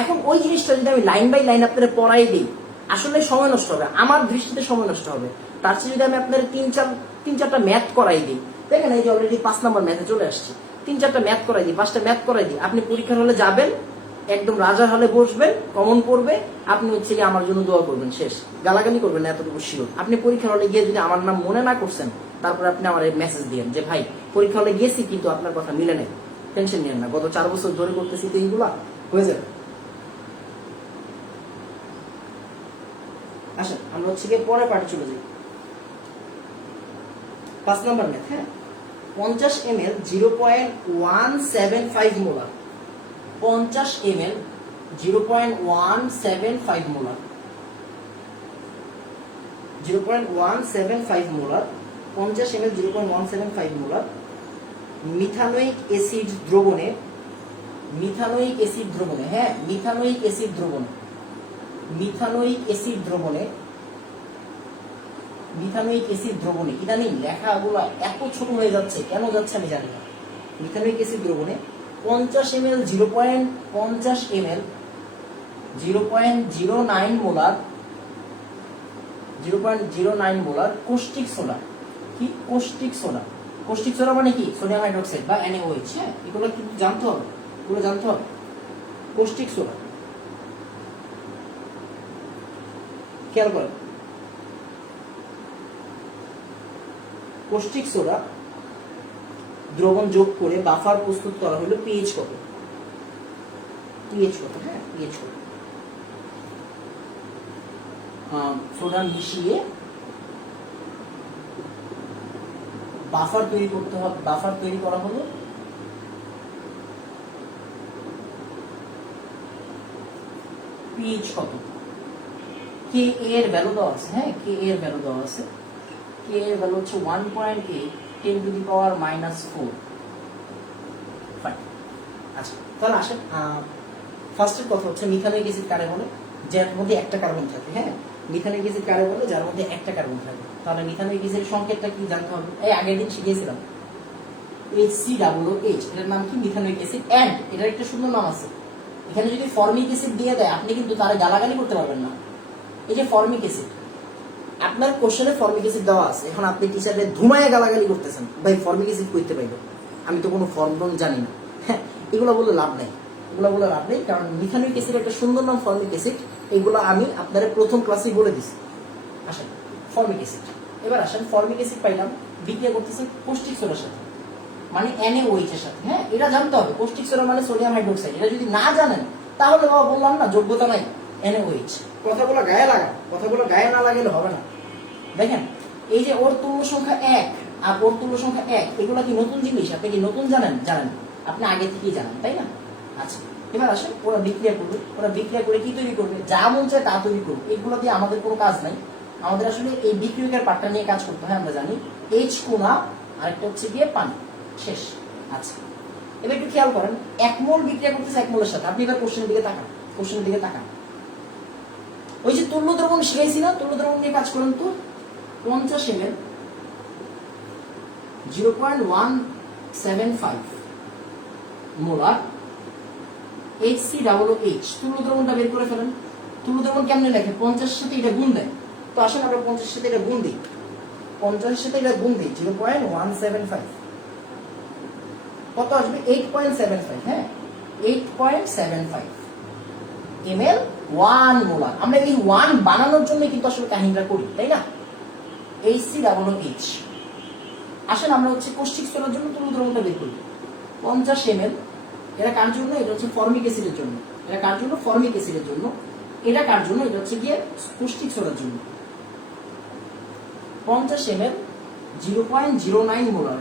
এখন ওই জিনিসটা যদি আমি লাইন বাই লাইন আপনাদের পড়াই দিই, আসলে সময় নষ্ট হবে, আমার দৃষ্টিতে সময় নষ্ট হবে। তার চেয়ে যদি আমি আপনাদের 3-4টা ম্যাথ করাই দিই, দেখেন এই যে অলরেডি 5 নম্বর ম্যাথে চলে আসছি, 3-4টা ম্যাথ করাই দিই, 5টা ম্যাথ করাই দিই, আপনি পরীক্ষার হলে যাবেন, একদম রাজার হলে বসবেন, কমন পড়বে, আপনি হচ্ছে গিয়ে আমার জন্য দোয়া করবেন, শেষ। গালাগালি করবেন না, এতটুকু শিওর। আপনি পরীক্ষার হলে গিয়ে যদি আমার নাম মনে না করছেন, তারপরে আপনি আমার মেসেজ দিয়েন যে ভাই পরীক্ষা হলে গিয়েছি কিন্তু আপনার কথা মিলে নেই, টেনশন নিয়েন না, গত 4 বছর ধরে করতেছি তো এইগুলা হয়ে যাবে। আসেন আমরা হচ্ছে গিয়ে পরের পার্টে চলে যাই। 5 নম্বর ম্যাথ, হ্যাঁ 50 ml 0.175 molar, 50 ml 0.175 molar, 0.175 molar, 50 ml 0.175 molar methanoic acid দ্রবণে, মিথানোয়িক অ্যাসিড দ্রবণে, হ্যাঁ মিথানোয়িক অ্যাসিড দ্রবণে, মিথানোয়িক অ্যাসিড দ্রবণে ইদানিং লেখাগুলো এত ছোট হয়ে যাচ্ছে, কেন যাচ্ছে আমি জানি না। মিথানোয়িক অ্যাসিড দ্রবণে 50 ml 0.50 ml 0.09 molar 0.09 molar কৌষ্টিক soda. কি কৌষ্টিক সোডা? কৌষ্টিক সোডা মানে কি? সোডিয়াম হাইড্রোক্সাইড বা NaOH। হ্যাঁ, এগুলো কিন্তু জানতে হবে, এগুলো জানতে হবে। কৌষ্টিক সোডা, খেয়াল করেন, কৌষ্টিক সোডা দ্রবণ যোগ করে বাফার প্রস্তুত করা হলো। পিএইচ কত? হ্যাঁ, পিএইচ কত? সোডা মিশিয়ে বাফার তৈরি করতে হবে। বাফার তৈরি করা হলো। পিএইচ কত? কে এর ভ্যালু দেওয়া আছে। হ্যাঁ, কে এর ভ্যালু দেওয়া আছে। কে এর ভ্যালু হচ্ছে 1.8 10 টু দি পাওয়ার -4। ফাইন। আচ্ছা, তাহলে আসেন, ফার্স্টের কথা হচ্ছে মিথানোয়িক অ্যাসিড কারে বলে? যার মধ্যে একটা কার্বন থাকে। হ্যাঁ, মিথানোয়িক অ্যাসিড কারে বলে? যার মধ্যে একটা কার্বন থাকে। তাহলে মিথানোয়িক অ্যাসিডের সংকেতটা কি জানতে হবে? এই আগের দিন শিখিয়েছিলাম, HCOOH। এটার নাম কি? Methanoic acid. এন্ড এটার একটা সুন্দর নাম আছে। এখানে যদি ফর্মিক অ্যাসিড দিয়ে দেয়, আপনি কিন্তু তারে গালাগালি করতে পারবেন না। এই যে ফর্মিক অ্যাসিড, আপনার কোশ্চেনে ফর্মিক অ্যাসিড দেওয়া আছে, এখন আপনি টিচারে ধুমায় গালাগালি করতেছেন, ভাই ফর্মিক অ্যাসিড কইতে পাইব, আমি তো কোনো ফর্মুলা জানি না। হ্যাঁ, এগুলো বলে লাভ নেই, কারণ মিথানোয়িক অ্যাসিড একটা সুন্দর নাম ফর্মিক অ্যাসিড। এগুলো আমি আপনাদের প্রথম ক্লাসেই বলে দিছি। আসেন, ফর্মিক অ্যাসিড। এবার আসেন, ফর্মিক অ্যাসিড পাইলাম, বিক্রিয়া করতেছে কৌষ্টিক সোডার সাথে, মানে NaOH এর সাথে। হ্যাঁ, এটা জানতে হবে। কৌষ্টিক সোডা মানে সোডিয়াম হাইড্রোক্সাইড। এটা যদি না জানেন, তাহলে বাবা বললাম না, যোগ্যতা নাই। NaOH কথাগুলো গায়ে লাগা, কথাগুলো গায়ে না লাগালে হবে না। দেখেন, এই যে ওর তুল্য সংখ্যা 1 আর ওর তুল্য সংখ্যা 1, এগুলো কি নতুন জিনিস? আপনি কি নতুন জানেন? আপনি আগে থেকেই জানেন, তাই না? আচ্ছা, এবার আসেন, ওরা বিক্রিয়া করবে। ওরা বিক্রিয়া করে কি তৈরি করবে? যা মন চায় তা তৈরি করবে। এগুলো দিয়ে আমাদের কোনো কাজ নাই। আমাদের আসলে এই বিক্রিয়কের পার্টটা নিয়ে কাজ করতে হয়, আমরা জানি। H কোনা, আরেকটা হচ্ছে গিয়ে পানি, শেষ। আচ্ছা, এবার একটু খেয়াল করেন, 1 মোল বিক্রিয়া করতেছে 1 মোলের সাথে। আপনি এবার কোশ্চেনের দিকে তাকান। ওই যে তুল্য দ্রবণ শিখাইছি না, তুল্য দ্রবণ নিয়ে কাজ করেন তো। 50 ml 0.175 মোলার HCOOH তুল্য দ্রবণটা বের করে ফেলেন। তুল্য দ্রবণ কেমনে লেখে? 50 সাথে এটা গুণ দেয়। তো আসেন আমরা 50 সাথে এটা গুণ দিই। 0.175 কত আসবে? 8.75। হ্যাঁ, 8.75 ml 1 মোলার। আমরা এই 1 বানানোর জন্য কিন্তু আসলে কাহিনীটা করি, তাই না? HCOOH। আসেন আমরা হচ্ছে কৌষ্টিক সোডার জন্য তুল্য দ্রবণটা বের করি। 50 ml, এটা কার জন্য? এটা হচ্ছে ফর্মিক অ্যাসিডের জন্য। এটা কার জন্য? ফর্মিক অ্যাসিডের জন্য। এটা কার জন্য? এটা হচ্ছে গিয়ে কৌষ্টিক সোডার জন্য। 50 ml 0.09 molar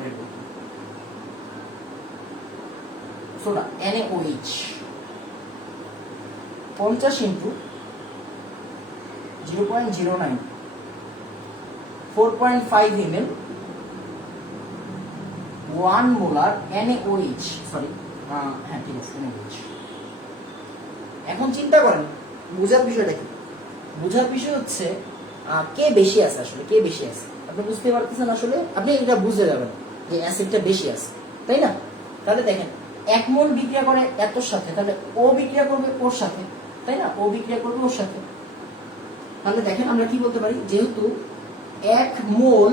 soda NaOH। 50 into 0.09 4.5 ml 1 molar NaOH। Sorry, হ্যাঁ ঠিক আছে, NaOH। এখন চিন্তা করেন, বোঝার বিষয়টা কি? বোঝার বিষয় হচ্ছে কে বেশি আছে। আসলে কে বেশি আছে আপনি বুঝতে পারতেছেন। আসলে আপনি এটা বুঝতে যাবেন যে অ্যাসিডটা বেশি আছে, তাই না? তাহলে দেখেন, 1 মোল বিক্রিয়া করে এতর সাথে, তাহলে ও বিক্রিয়া করবে ওর সাথে, তাই না? ও বিক্রিয়া করবে ওর সাথে। তাহলে দেখেন, আমরা কি বলতে পারি? যেহেতু 1 মোল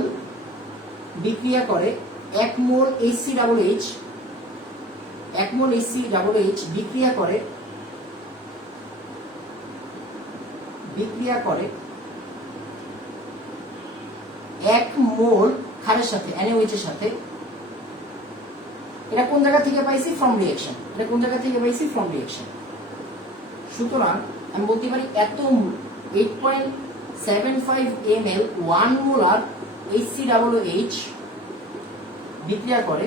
বিক্রিয়া করে 1 মোল HCOOH, 1 মোল HCOOH বিক্রিয়া করে 1 মোল ক্ষারের সাথে, NaOH এর সাথে। এটা কোন জায়গা থেকে পাইছি? From reaction. এটা কোন জায়গা থেকে পাইছি? From reaction. সুতরাং আমি বলতে পারি এত 8.75 ml 1 মোলার HCOOH বিক্রিয়া করে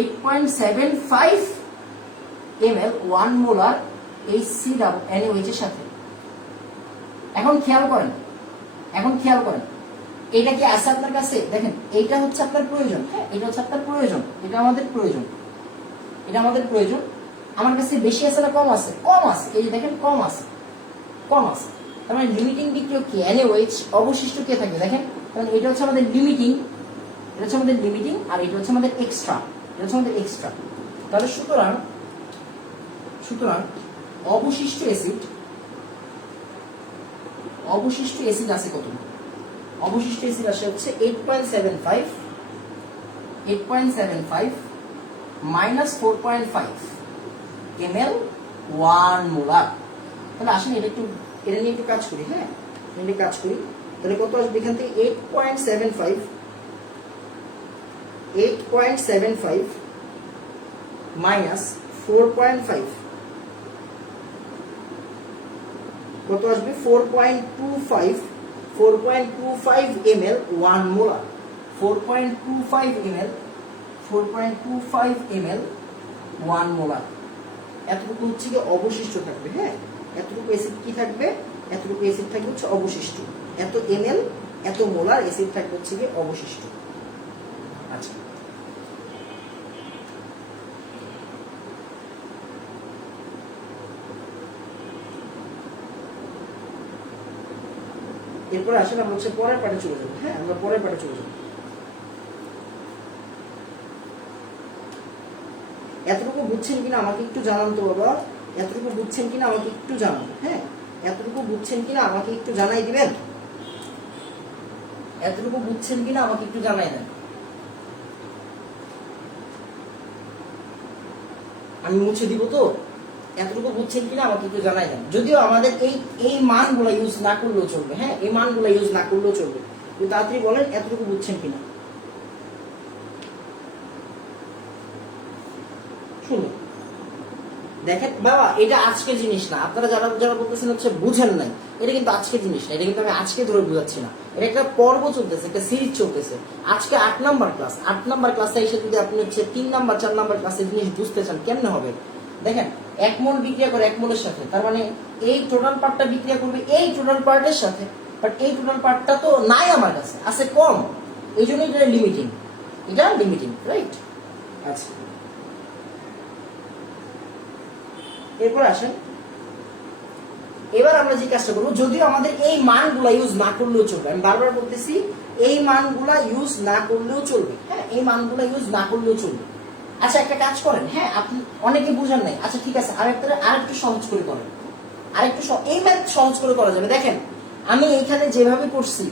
8.75 ml 1 মোলার HCOOH এর সাথে। এখন খেয়াল করেন, এটা কি আছে আপনার কাছে? দেখেন, এটা হচ্ছে আপনার প্রয়োজন। হ্যাঁ, এটা হচ্ছে আপনার প্রয়োজন, এটা আমাদের প্রয়োজন। আমার কাছে বেশি আছে না কম আছে? কম আছে। এই যে দেখেন, কম আছে। কম আছে। তার মানে লিমিটিং বিক্রিয়ক কি NaOH, অবশিষ্ট কে থাকবে দেখেন, কারণ এটা হচ্ছে আমাদের লিমিটিং, এটা হচ্ছে আমাদের লিমিটিং, আর এটা হচ্ছে আমাদের এক্সট্রা, এটা হচ্ছে আমাদের এক্সট্রা। তাহলে সুতরাং অবশিষ্ট অ্যাসিড আছে কত? অবশিষ্ট অ্যাসিড আসে হচ্ছে 8.75 মাইনাস 4.5 ml 1 মোলার। তাহলে আসেন এটা নিয়ে একটু কাজ করি। হ্যাঁ, এটা নিয়ে কাজ করি। তাহলে কত আসবে এখান থেকে? 8.75 মাইনাস 4.5 কত আসবে? 4.25 ml 1 মোলার। 4.25 ml 1 molar. এতটুকু হচ্ছে কি অবশিষ্ট থাকবে। হ্যাঁ, এতটুকু অ্যাসিড কি থাকবে? এতটুকু অ্যাসিড থাকবে হচ্ছে অবশিষ্ট। এত ml, এত মোলার অ্যাসিড থাকবে হচ্ছে কি অবশিষ্ট। আচ্ছা, এরপরে আসেন আমরা হচ্ছে পরের পার্টে চলে যাবো। হ্যাঁ, আমরা পরের পার্টে চলে যাবো। এতটুকু বুঝছেন কিনা আমাকে একটু জানান তো বাবা, এতটুকু বুঝছেন কিনা আমাকে একটু জানান। হ্যাঁ, এতটুকু বুঝছেন কিনা আমাকে একটু জানাই দিবেন। এতটুকু বুঝছেন কিনা আমাকে একটু জানাই দেন। আমি মুছে দিব তো। এতটুকু বুঝছেন কিনা আমাকে একটু জানাই দেন। যদিও আমাদের এই মানগুলো ইউজ না করলেও চলবে। হ্যাঁ, এই মানগুলো ইউজ না করলেও চলবে, কিন্তু তাড়াতাড়ি বলেন এতটুকু বুঝছেন কিনা। শুনুন, দেখেন বাবা, এটা আজকের জিনিস না। আপনারা যারা বলতেছেন হচ্ছে বুঝেন নাই, এটা কিন্তু আজকের জিনিস না। এটা কিন্তু আমি আজকে ধরে বুঝাচ্ছি না। এটা একটা পর্ব চলতেছে, একটা সিরিজ চলতেছে। আজকে 8 নাম্বার ক্লাস। 8 নাম্বার ক্লাসে এসে যদি আপনি হচ্ছে 3 নাম্বার 4 নাম্বার ক্লাসের জিনিস বুঝতে চান, কেমনে হবে? দেখেন, 1 মোল বিক্রিয়া করে 1 মোলের সাথে, তার মানে এই টোটাল পার্টটা বিক্রিয়া করবে এই টোটাল পার্টের সাথে। বাট এই টোটাল পার্টটা তো নাই আমার কাছে, আছে কম। এই জন্য এটা লিমিটিং, রাইট? আচ্ছা, এরপর আসেন, এবার আমরা যে কাজটা করবো, যদিও আমাদের এই মানগুলা ইউজ না করলেও চলবে। আমি বারবার বলতেছি, এই মানগুলা ইউজ না করলেও চলবে। হ্যাঁ, এই মানগুলা ইউজ না করলেও চলবে। আচ্ছা, একটা কাজ করেন। হ্যাঁ, আপনি অনেকে বুঝান নাই। আচ্ছা ঠিক আছে, আরেকটু সহজ করে করেন। এই ম্যাথ সহজ করে করা যাবে। দেখেন, আমি এইখানে যেভাবে করছি,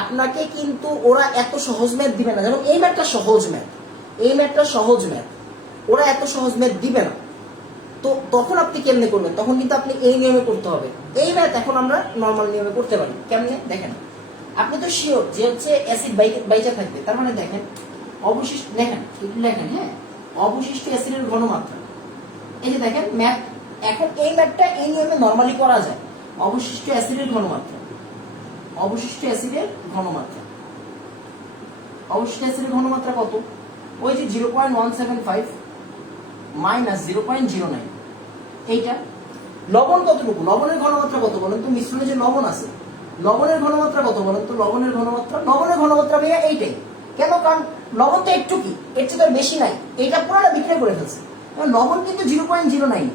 আপনাকে কিন্তু ওরা এত সহজ ম্যাথ দিবে না। যেমন এই ম্যাথটা সহজ ম্যাথ, ওরা এত সহজ ম্যাথ দিবে না। তো তখন আপনি কেমনে করবেন? তখন কিন্তু আপনি এই নিয়মে করতে হবে। এই ম্যাথ এখন আমরা নর্মাল নিয়মে করতে পারি। কেমনে দেখেন, আপনি তো শিওর যে হচ্ছে অ্যাসিড বাইচা থাকবে। তার মানে দেখেন, অবশিষ্ট দেখেন, হ্যাঁ, অবশিষ্ট অ্যাসিডের ঘনমাত্রা। এই যে দেখেন ম্যাথ, এখন এই ম্যাথটা এই নিয়মে নর্মালি করা যায়। অবশিষ্ট অ্যাসিডের ঘনমাত্রা কত? ওই যে 0.175 মাইনাস 0.09। এইটা লবণ কতটুকু? লবণের ঘনমাত্রা কত বলেন তো? মিশ্রণে যে লবণ আছে, লবণের ঘনমাত্রা কত বলেন তো? লবণের ঘনমাত্রা ভাইয়া এইটাই। কেন? কারণ লবণ তো একটু কি, এর চেয়ে তো বেশি নাই। এইটা পুরোটা বিক্রিয়া করে ফেলছে। লবণ কিন্তু 0.09,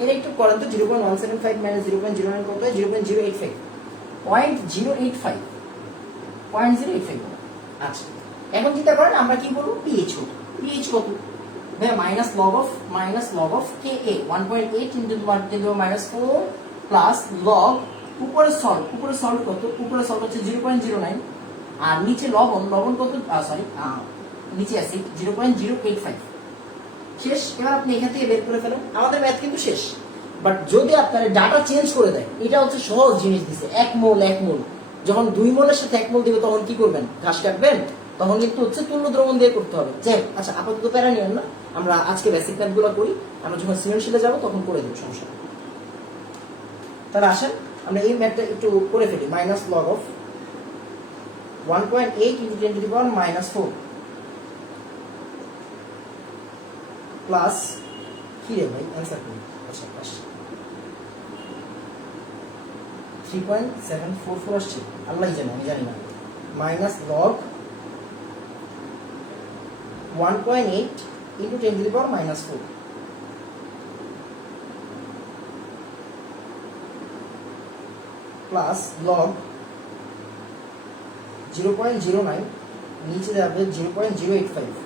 এটা একটু করেন তো। 0.175 মাইনাস 0.09 কত হয়? 0.085, 0.85। আচ্ছা, এখন চিন্তা করেন আমরা কি করবো? পিএইচ কত? Minus log of K A 1.8 into -4 plus log উপরের সল্ট কত? উপরের সল্ট হচ্ছে 0.09, আর নিচে লবণ কত? নিচে অ্যাসিড 0.085। শেষ। এবার আপনি এখান থেকে বের করে ফেলেন। আমাদের ম্যাথ কিন্তু শেষ। বাট যদি আপনারা ডাটা চেঞ্জ করে দেয়, এটা হচ্ছে সহজ জিনিস দিছে। 1 মোল যখন 2 মোলের সাথে 1 মোল দিবে, তখন কি করবেন? ঘাস কাটবেন। তখন কিন্তু হচ্ছে তুল্য দ্রবণ দিয়ে করতে হবে। আচ্ছা, আপাতত প্যারা নিয়েন না, আমরা আজকে বেসিক ম্যাথগুলো করি। আমরা যখন সৃজনশীলে যাবো তখন করে দেবো, সমস্যা নেই। তাহলে আসেন আমরা এই ম্যাথটা একটু করে ফেলি। Minus log of 1.8 into 10⁻⁻4 plus কি রে ভাই, অ্যান্সার করি। আচ্ছা, প্লাস 3.744 আসছে, আল্লাহ জানে, আমি জানি না। Minus log 1.8 into 10⁻⁻4 plus log 0.09, নিচে যাবে 0.085,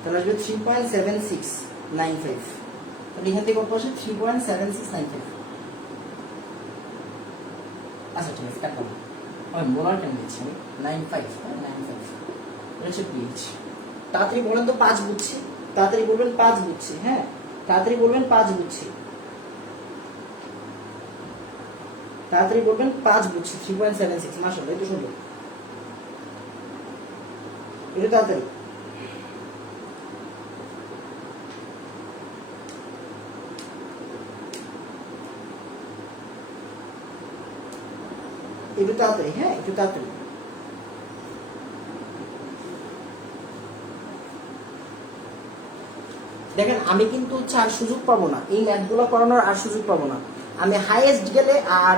তাহলে আসবে 3.7695। তাহলে এখান থেকে কত আসে 3.7695। আচ্ছা ঠিক আছে, কাটলাম। আমি মোলার কেন দিচ্ছি আমি 95, 95 এটা হচ্ছে পিএইচ। তাড়াতাড়ি বলেন তো 5 বুঝছি, তাড়াতাড়ি বলবেন 5 বুঝছি, হ্যাঁ তাড়াতাড়ি বলবেন 5 বুঝছি, তাড়াতাড়ি বলবেন 5 বুঝছি। 3.76 মাশাআল্লাহ, এটা সুন্দর, এটা তাড়াতাড়ি। একটু তাড়াতাড়ি, হ্যাঁ একটু তাড়াতাড়ি। দেখেন আমি কিন্তু হচ্ছে আর সুযোগ পাবো না, এই ম্যাথগুলো করানোর আর সুযোগ পাবো না। আমি হাইয়েস্ট গেলে আর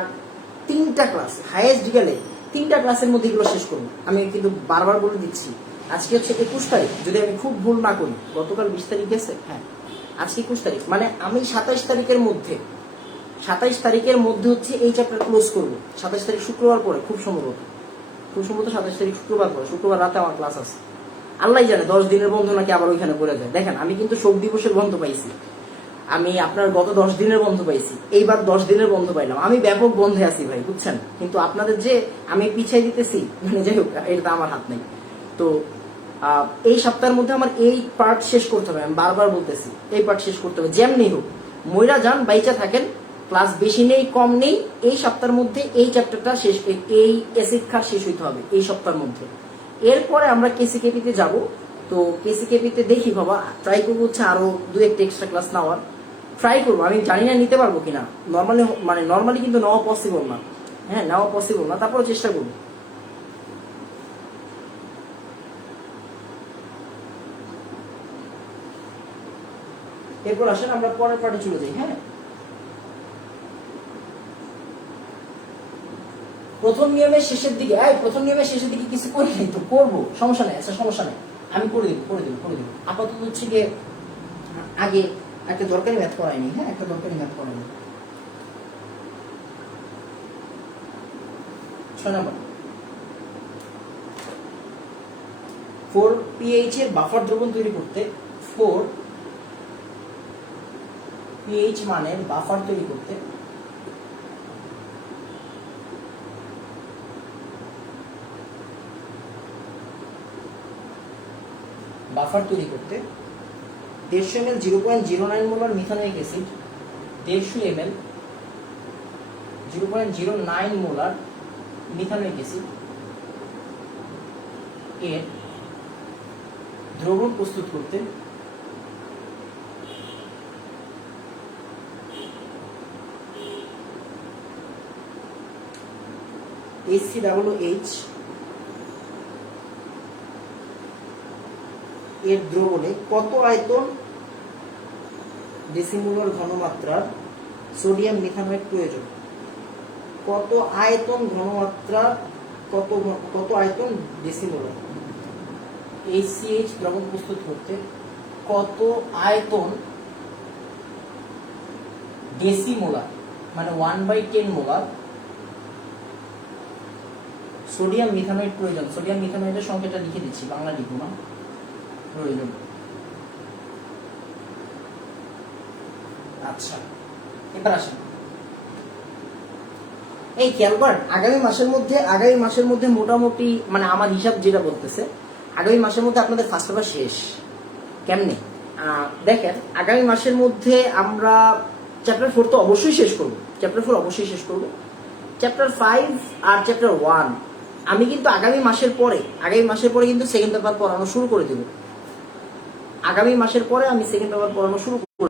3টা ক্লাস, হাইয়েস্ট গেলে 3টা ক্লাসের মধ্যে এগুলো শেষ করবো। আমি কিন্তু বারবার বলে দিচ্ছি, আজকে হচ্ছে 21 তারিখ, যদি আমি খুব ভুল না করি, গতকাল 20 তারিখ গেছে, হ্যাঁ আজকে 21 তারিখ, মানে আমি 27 তারিখের মধ্যে, 27 তারিখের মধ্যে হচ্ছে এই চ্যাপ্টার ক্লোজ করবো। 27 তারিখ শুক্রবার পরে, খুব সম্ভবত 27 তারিখ শুক্রবার পরে, শুক্রবার রাতে আমার ক্লাস আছে। আল্লাহ জানে 10 দিনের বন্ধ নাকি আবার ওইখানে পড়ে যায়। দেখেন আমি কিন্তু শোক দিবসের বন্ধ পাইছি, আমি আপনার গত 10 দিনের বন্ধ পাইছি, এইবার 10 দিনের বন্ধ পাইলাম, আমি ব্যাপক বন্ধে আছি ভাই, বুঝছেন। কিন্তু আপনাদের যে আমি পিছিয়ে দিতেছি, মানে যাই হোক এটা আমার হাত নেই। তো এই সপ্তাহের মধ্যে আমার এই পার্ট শেষ করতে হবে, আমি বারবার বলতেছি এই পার্ট শেষ করতে হবে, যেমনি হোক মইরা যান বাইচা থাকেন, ক্লাস বেশি নেই কম নেই, এই সপ্তাহের মধ্যে এই চ্যাপ্টারটা শেষ, এই অ্যাসিড খাত শেষ হইতে হবে এই সপ্তাহের মধ্যে। এরপরে আমরা কেসিকেপিতে যাব। তো কেসিকেপিতে দেখি বাবা, ট্রাই করবো হচ্ছে আরো 2-1টা এক্সট্রা ক্লাস নেওয়ার ট্রাই করবো। আমি জানি না নিতে পারবো কিনা, নর্মালি কিন্তু নেওয়া পসিবল না, হ্যাঁ নেওয়া পসিবল না, তারপরে চেষ্টা করবো। এরপর আসেন আমরা পরের পার্টে চলে যাই। হ্যাঁ, প্রথম নিয়মের শেষের দিকে, প্রথম নিয়মের শেষের দিকে কিছু করি নাই তো, করবো, সমস্যা নেই, আচ্ছা সমস্যা নেই, আমি করে দিব। আপাতত হচ্ছে গিয়ে আগে একটা দরকারি ম্যাথ করাইনি, হ্যাঁ একটা দরকারি ম্যাথ করাইনি। 6 নম্বর 4 pH এর বাফার দ্রবণ তৈরি করতে, 4 pH মানের বাফার তৈরি করতে বাফার তৈরি করতে 150 ml 0.09 molar methanoic acid, 150 ml 0.09 molar methanoic acid এর দ্রবণ প্রস্তুত করতে HCOOH এর দ্রবণে কত আয়তন ডেসিমোলার ঘনমাত্রার সোডিয়াম মিথানয়েড প্রয়োজন? কত আয়তন ঘনমাত্রা, কত আয়তন ডেসিমোলার HCH দ্রবণ প্রস্তুত করতে কত আয়তন ডেসিমোলার, মানে 1/10 মোলার সোডিয়াম মিথানয়েড প্রয়োজন? সোডিয়াম মিথানয়েডের সংখ্যাটা লিখে দিচ্ছি, বাংলা লিখবো না, প্রয়োজন। আচ্ছা এবার আসেন, এই খেয়াল করেন আগামী মাসের মধ্যে মোটামুটি, মানে আমার হিসাব যেটা বলতেছে, আগামী মাসের মধ্যে আপনাদের ফার্স্ট পেপার শেষ। কেমনে দেখেন, আগামী মাসের মধ্যে আমরা চ্যাপ্টার 4 তো অবশ্যই শেষ করবো, চ্যাপ্টার 5 আর চ্যাপ্টার 1 আমি কিন্তু আগামী মাসের পরে কিন্তু সেকেন্ড পেপার পড়ানো শুরু করে দেব। আগামী মাসের পরে আমি সেকেন্ড পেপার পড়ানো শুরু করব।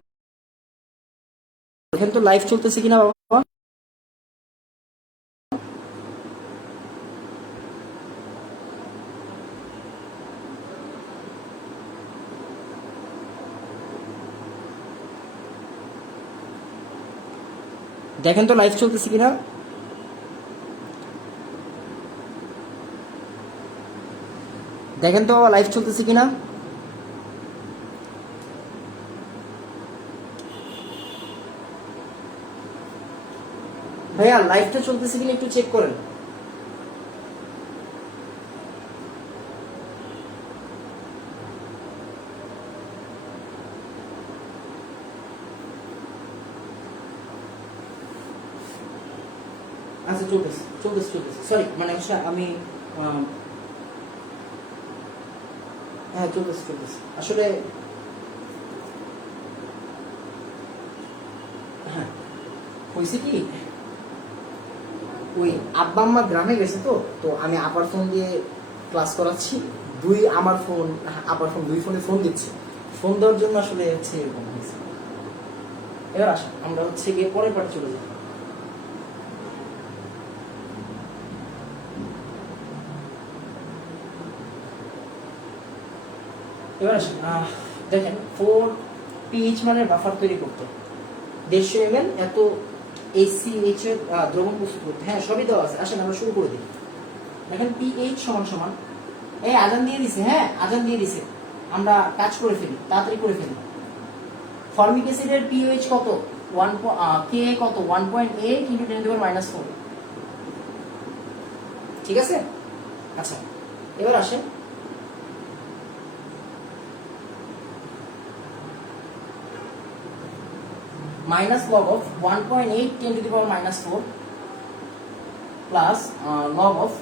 এখন তো লাইভ চলতেছে কিনা বাবা? দেখেন তো লাইভ চলতেছে কিনা। দেখেন তো লাইভ চলতেছে কিনা। ভাইয়া লাইভটা চলতেছে কিনা একটু চেক করেন। আচ্ছা চলতেছে চলতেছে চলতেছে, সরি মানে হচ্ছে আমি হ্যাঁ চলতেছে চলতেছে আসলে। হ্যাঁ হয়েছে কি, ওই আব্বা আম্মা গ্রামে গেছে তো, তো আমি আপার ফোন দিয়ে ক্লাস করাচ্ছি, আমার ফোন আপার ফোন, দুই ফোনে ফোন দিচ্ছি, ফোন দেওয়ার জন্য আসলে হচ্ছে এরকম হয়েছে। এবার আসুন আমরা হচ্ছে গিয়ে পরের পার্টে চলে যাই। এবার আসুন দেখেন 4 পিএইচ মানের বাফার তৈরি করতে 150 ml এত ACH এর দ্রবণ প্রস্তুত করতে, হ্যাঁ সবই দেওয়া আছে। আসেন আমরা শুরু করে দিই। দেখেন পিএইচ সমান সমান, এই আজান দিয়ে দিছে, হ্যাঁ আজান দিয়ে দিছে, আমরা কাজ করে ফেলি, তাড়াতাড়ি করে ফেলি। ফর্মিক অ্যাসিডের পিএইচ কত, কে কত 1.8 × 10⁻⁴। ঠিক আছে, আচ্ছা এবার আসেন minus log of 1.8 × 10⁻⁴ plus log of,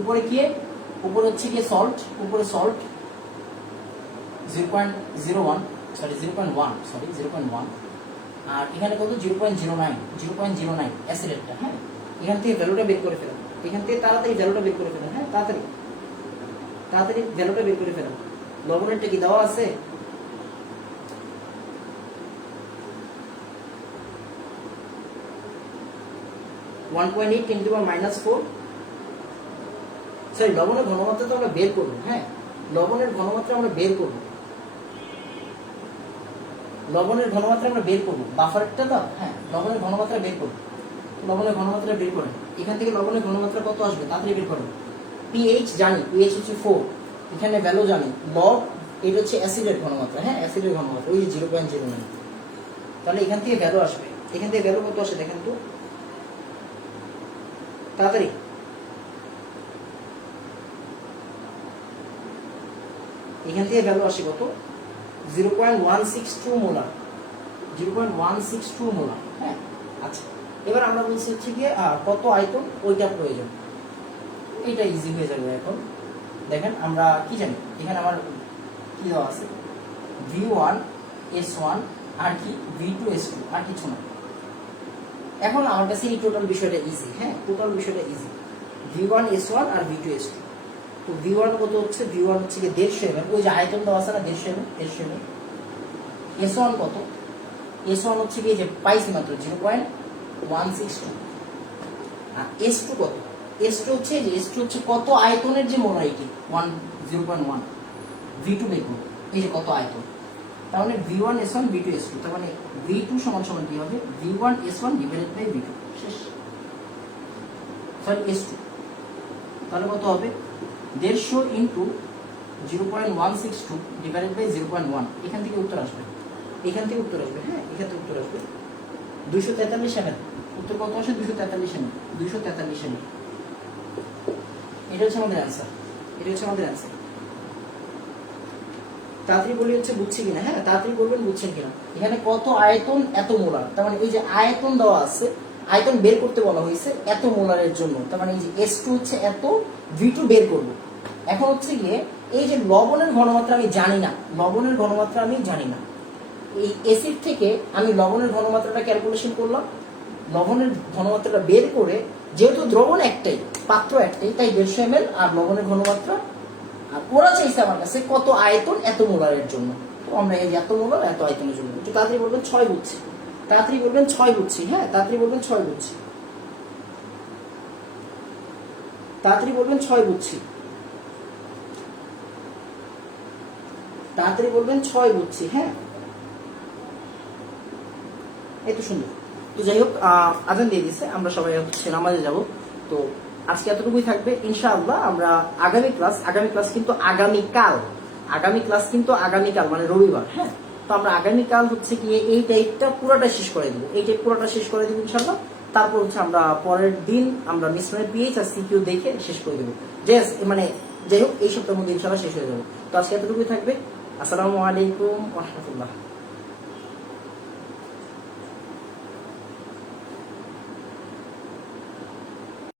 উপরে কি, উপরে হচ্ছে গিয়ে সল্ট, উপরে সল্ট 0.01 সরি 0.1 আর এখানে কত 0.09 অ্যাসিডেরটা, হ্যাঁ এখান থেকে ভ্যালুটা বের করে ফেলাম, এখান থেকে তাড়াতাড়ি ভ্যালুটা বের করে ফেলাম, হ্যাঁ তাড়াতাড়ি ভ্যালুটা বের করে ফেলাম। লবণেরটা কি দেওয়া আছে, (1.8 × 10⁻⁴) সরি লবণের ঘনমাত্রা তো আমরা বের করবো, হ্যাঁ লবণের ঘনমাত্রা আমরা বের করবো, বাফারটা দাও, হ্যাঁ লবণের ঘনমাত্রা বের করবো, লবণের ঘনমাত্রা বের করেন, এখান থেকে লবণের ঘনমাত্রা কত আসবে তাড়াতাড়ি বের করেন। পিএইচ জানি, পিএইচ হচ্ছে 4, এখানে ভ্যালু জানি, লগ এটা হচ্ছে অ্যাসিডের ঘনমাত্রা, হ্যাঁ অ্যাসিডের ঘনমাত্রা ওই 0.09, তাহলে এখান থেকে ভ্যালু আসবে, এখান থেকে ভ্যালু কত আসে দেখেন তো তাড়াতাড়ি। এখান থেকে ভ্যালু আসে কত 0.162 মোলার, 0.162 মোলার, হ্যাঁ আচ্ছা এবার আমরা বলছি হচ্ছে গিয়ে কত আয়তন ওইটা প্রয়োজন, এটা ইজি হয়ে যাবে। এখন দেখেন আমরা কি জানি, এখানে আমার কি দেওয়া আছে V1S1 আর কি V2S2 আর কিছু না। এখন আমার কাছে এই টোটাল বিষয়টা ইজি, হ্যাঁ টোটাল বিষয়টা ইজি, V1S1 আর V2S2। তো V1 কত হচ্ছে, V1 হচ্ছে গিয়ে 150 ml, ওই যে আয়তন দেওয়া আছে না 150 ml। S1 কত, S1 হচ্ছে গিয়ে যে পাইছি মাত্র 0.162। আর S2 কত, S2 হচ্ছে যে S2 হচ্ছে কত আয়তনের যে মোলারিটি 0.1, V2 দেখুন এই যে কত আয়তন, তার মানে V1S1 V2S2, তার মানে V2 সমান সমান কি হবে V1S1 ডিভাইডেড বাই V2 শেষ, সরি S2, তাহলে কত হবে 150 ইন্টু 0.162 ডিভাইডেড বাই 0.1, এখান থেকে উত্তর আসবে, এখান থেকে উত্তর আসবে, হ্যাঁ এখান থেকে উত্তর আসবে 243 ml। উত্তর কত আসে 243 ml, 243 ml। এটা হচ্ছে আমাদের অ্যান্সার, এটা হচ্ছে আমাদের অ্যান্সার। তাড়াতাড়ি বলি হচ্ছে বুঝছি কিনা, হ্যাঁ তাড়াতাড়ি বলবেন বুঝছেন কিনা। এখানে কত আয়তন এত মোলার, তার মানে এই যে আয়তন দেওয়া আছে, আয়তন বের করতে বলা হয়েছে এত মোলারের জন্য, তার মানে এই যে S2 হচ্ছে এত, V2 বের করব। এখন হচ্ছে গিয়ে এই যে লবণের ঘনমাত্রা আমি জানি না, লবণের ঘনমাত্রা আমি জানি না, এই অ্যাসিড থেকে আমি লবণের ঘনমাত্রাটা ক্যালকুলেশন করলাম, লবণের ঘনমাত্রাটা বের করে, যেহেতু দ্রবণ একটাই, পাত্র একটাই, তাই 150 ml আর লবণের ঘনমাত্রা, আর ওরা চাইছে আমার কাছে কত আয়তন এত মোলারের জন্য, তো আমরা এই এত মোলার এত আয়তনের জন্য, একটু তাড়াতাড়ি বলবেন 6 বুঝছি, তাড়াতাড়ি বলবেন 6 বুঝছি, হ্যাঁ তাড়াতাড়ি বলবেন 6 বুঝছি, তাড়াতাড়ি বলবেন 6 বুঝছি, তাড়াতাড়ি বলবেন 6 বুঝছি, হ্যাঁ এই তো সুন্দর। তো যাই হোক আজান দিয়ে দিচ্ছে, আমরা সবাই হচ্ছে নামাজে যাব। তো আজকে এতটুকুই থাকবে ইনশাআল্লাহ। আমরা আগামী ক্লাস কিন্তু আগামীকাল মানে রবিবার, হ্যাঁ তো আমরা আগামীকাল হচ্ছে গিয়ে এই টাইপটা পুরোটা শেষ করে দেবো, এই টাইপ পুরোটা শেষ করে দেবো ইনশাআল্লাহ। তারপর হচ্ছে আমরা পরের দিন আমরা মিশ্রণের পিএইচ আর সিকিউ দেখে শেষ করে দেবো। মানে যাই হোক এই সপ্তাহের মধ্যে ইনশাআল্লাহ শেষ হয়ে যাবে। তো আজকে এতটুকুই থাকবে। আসসালামু আলাইকুম ওয়া রাহমাতুল্লাহ।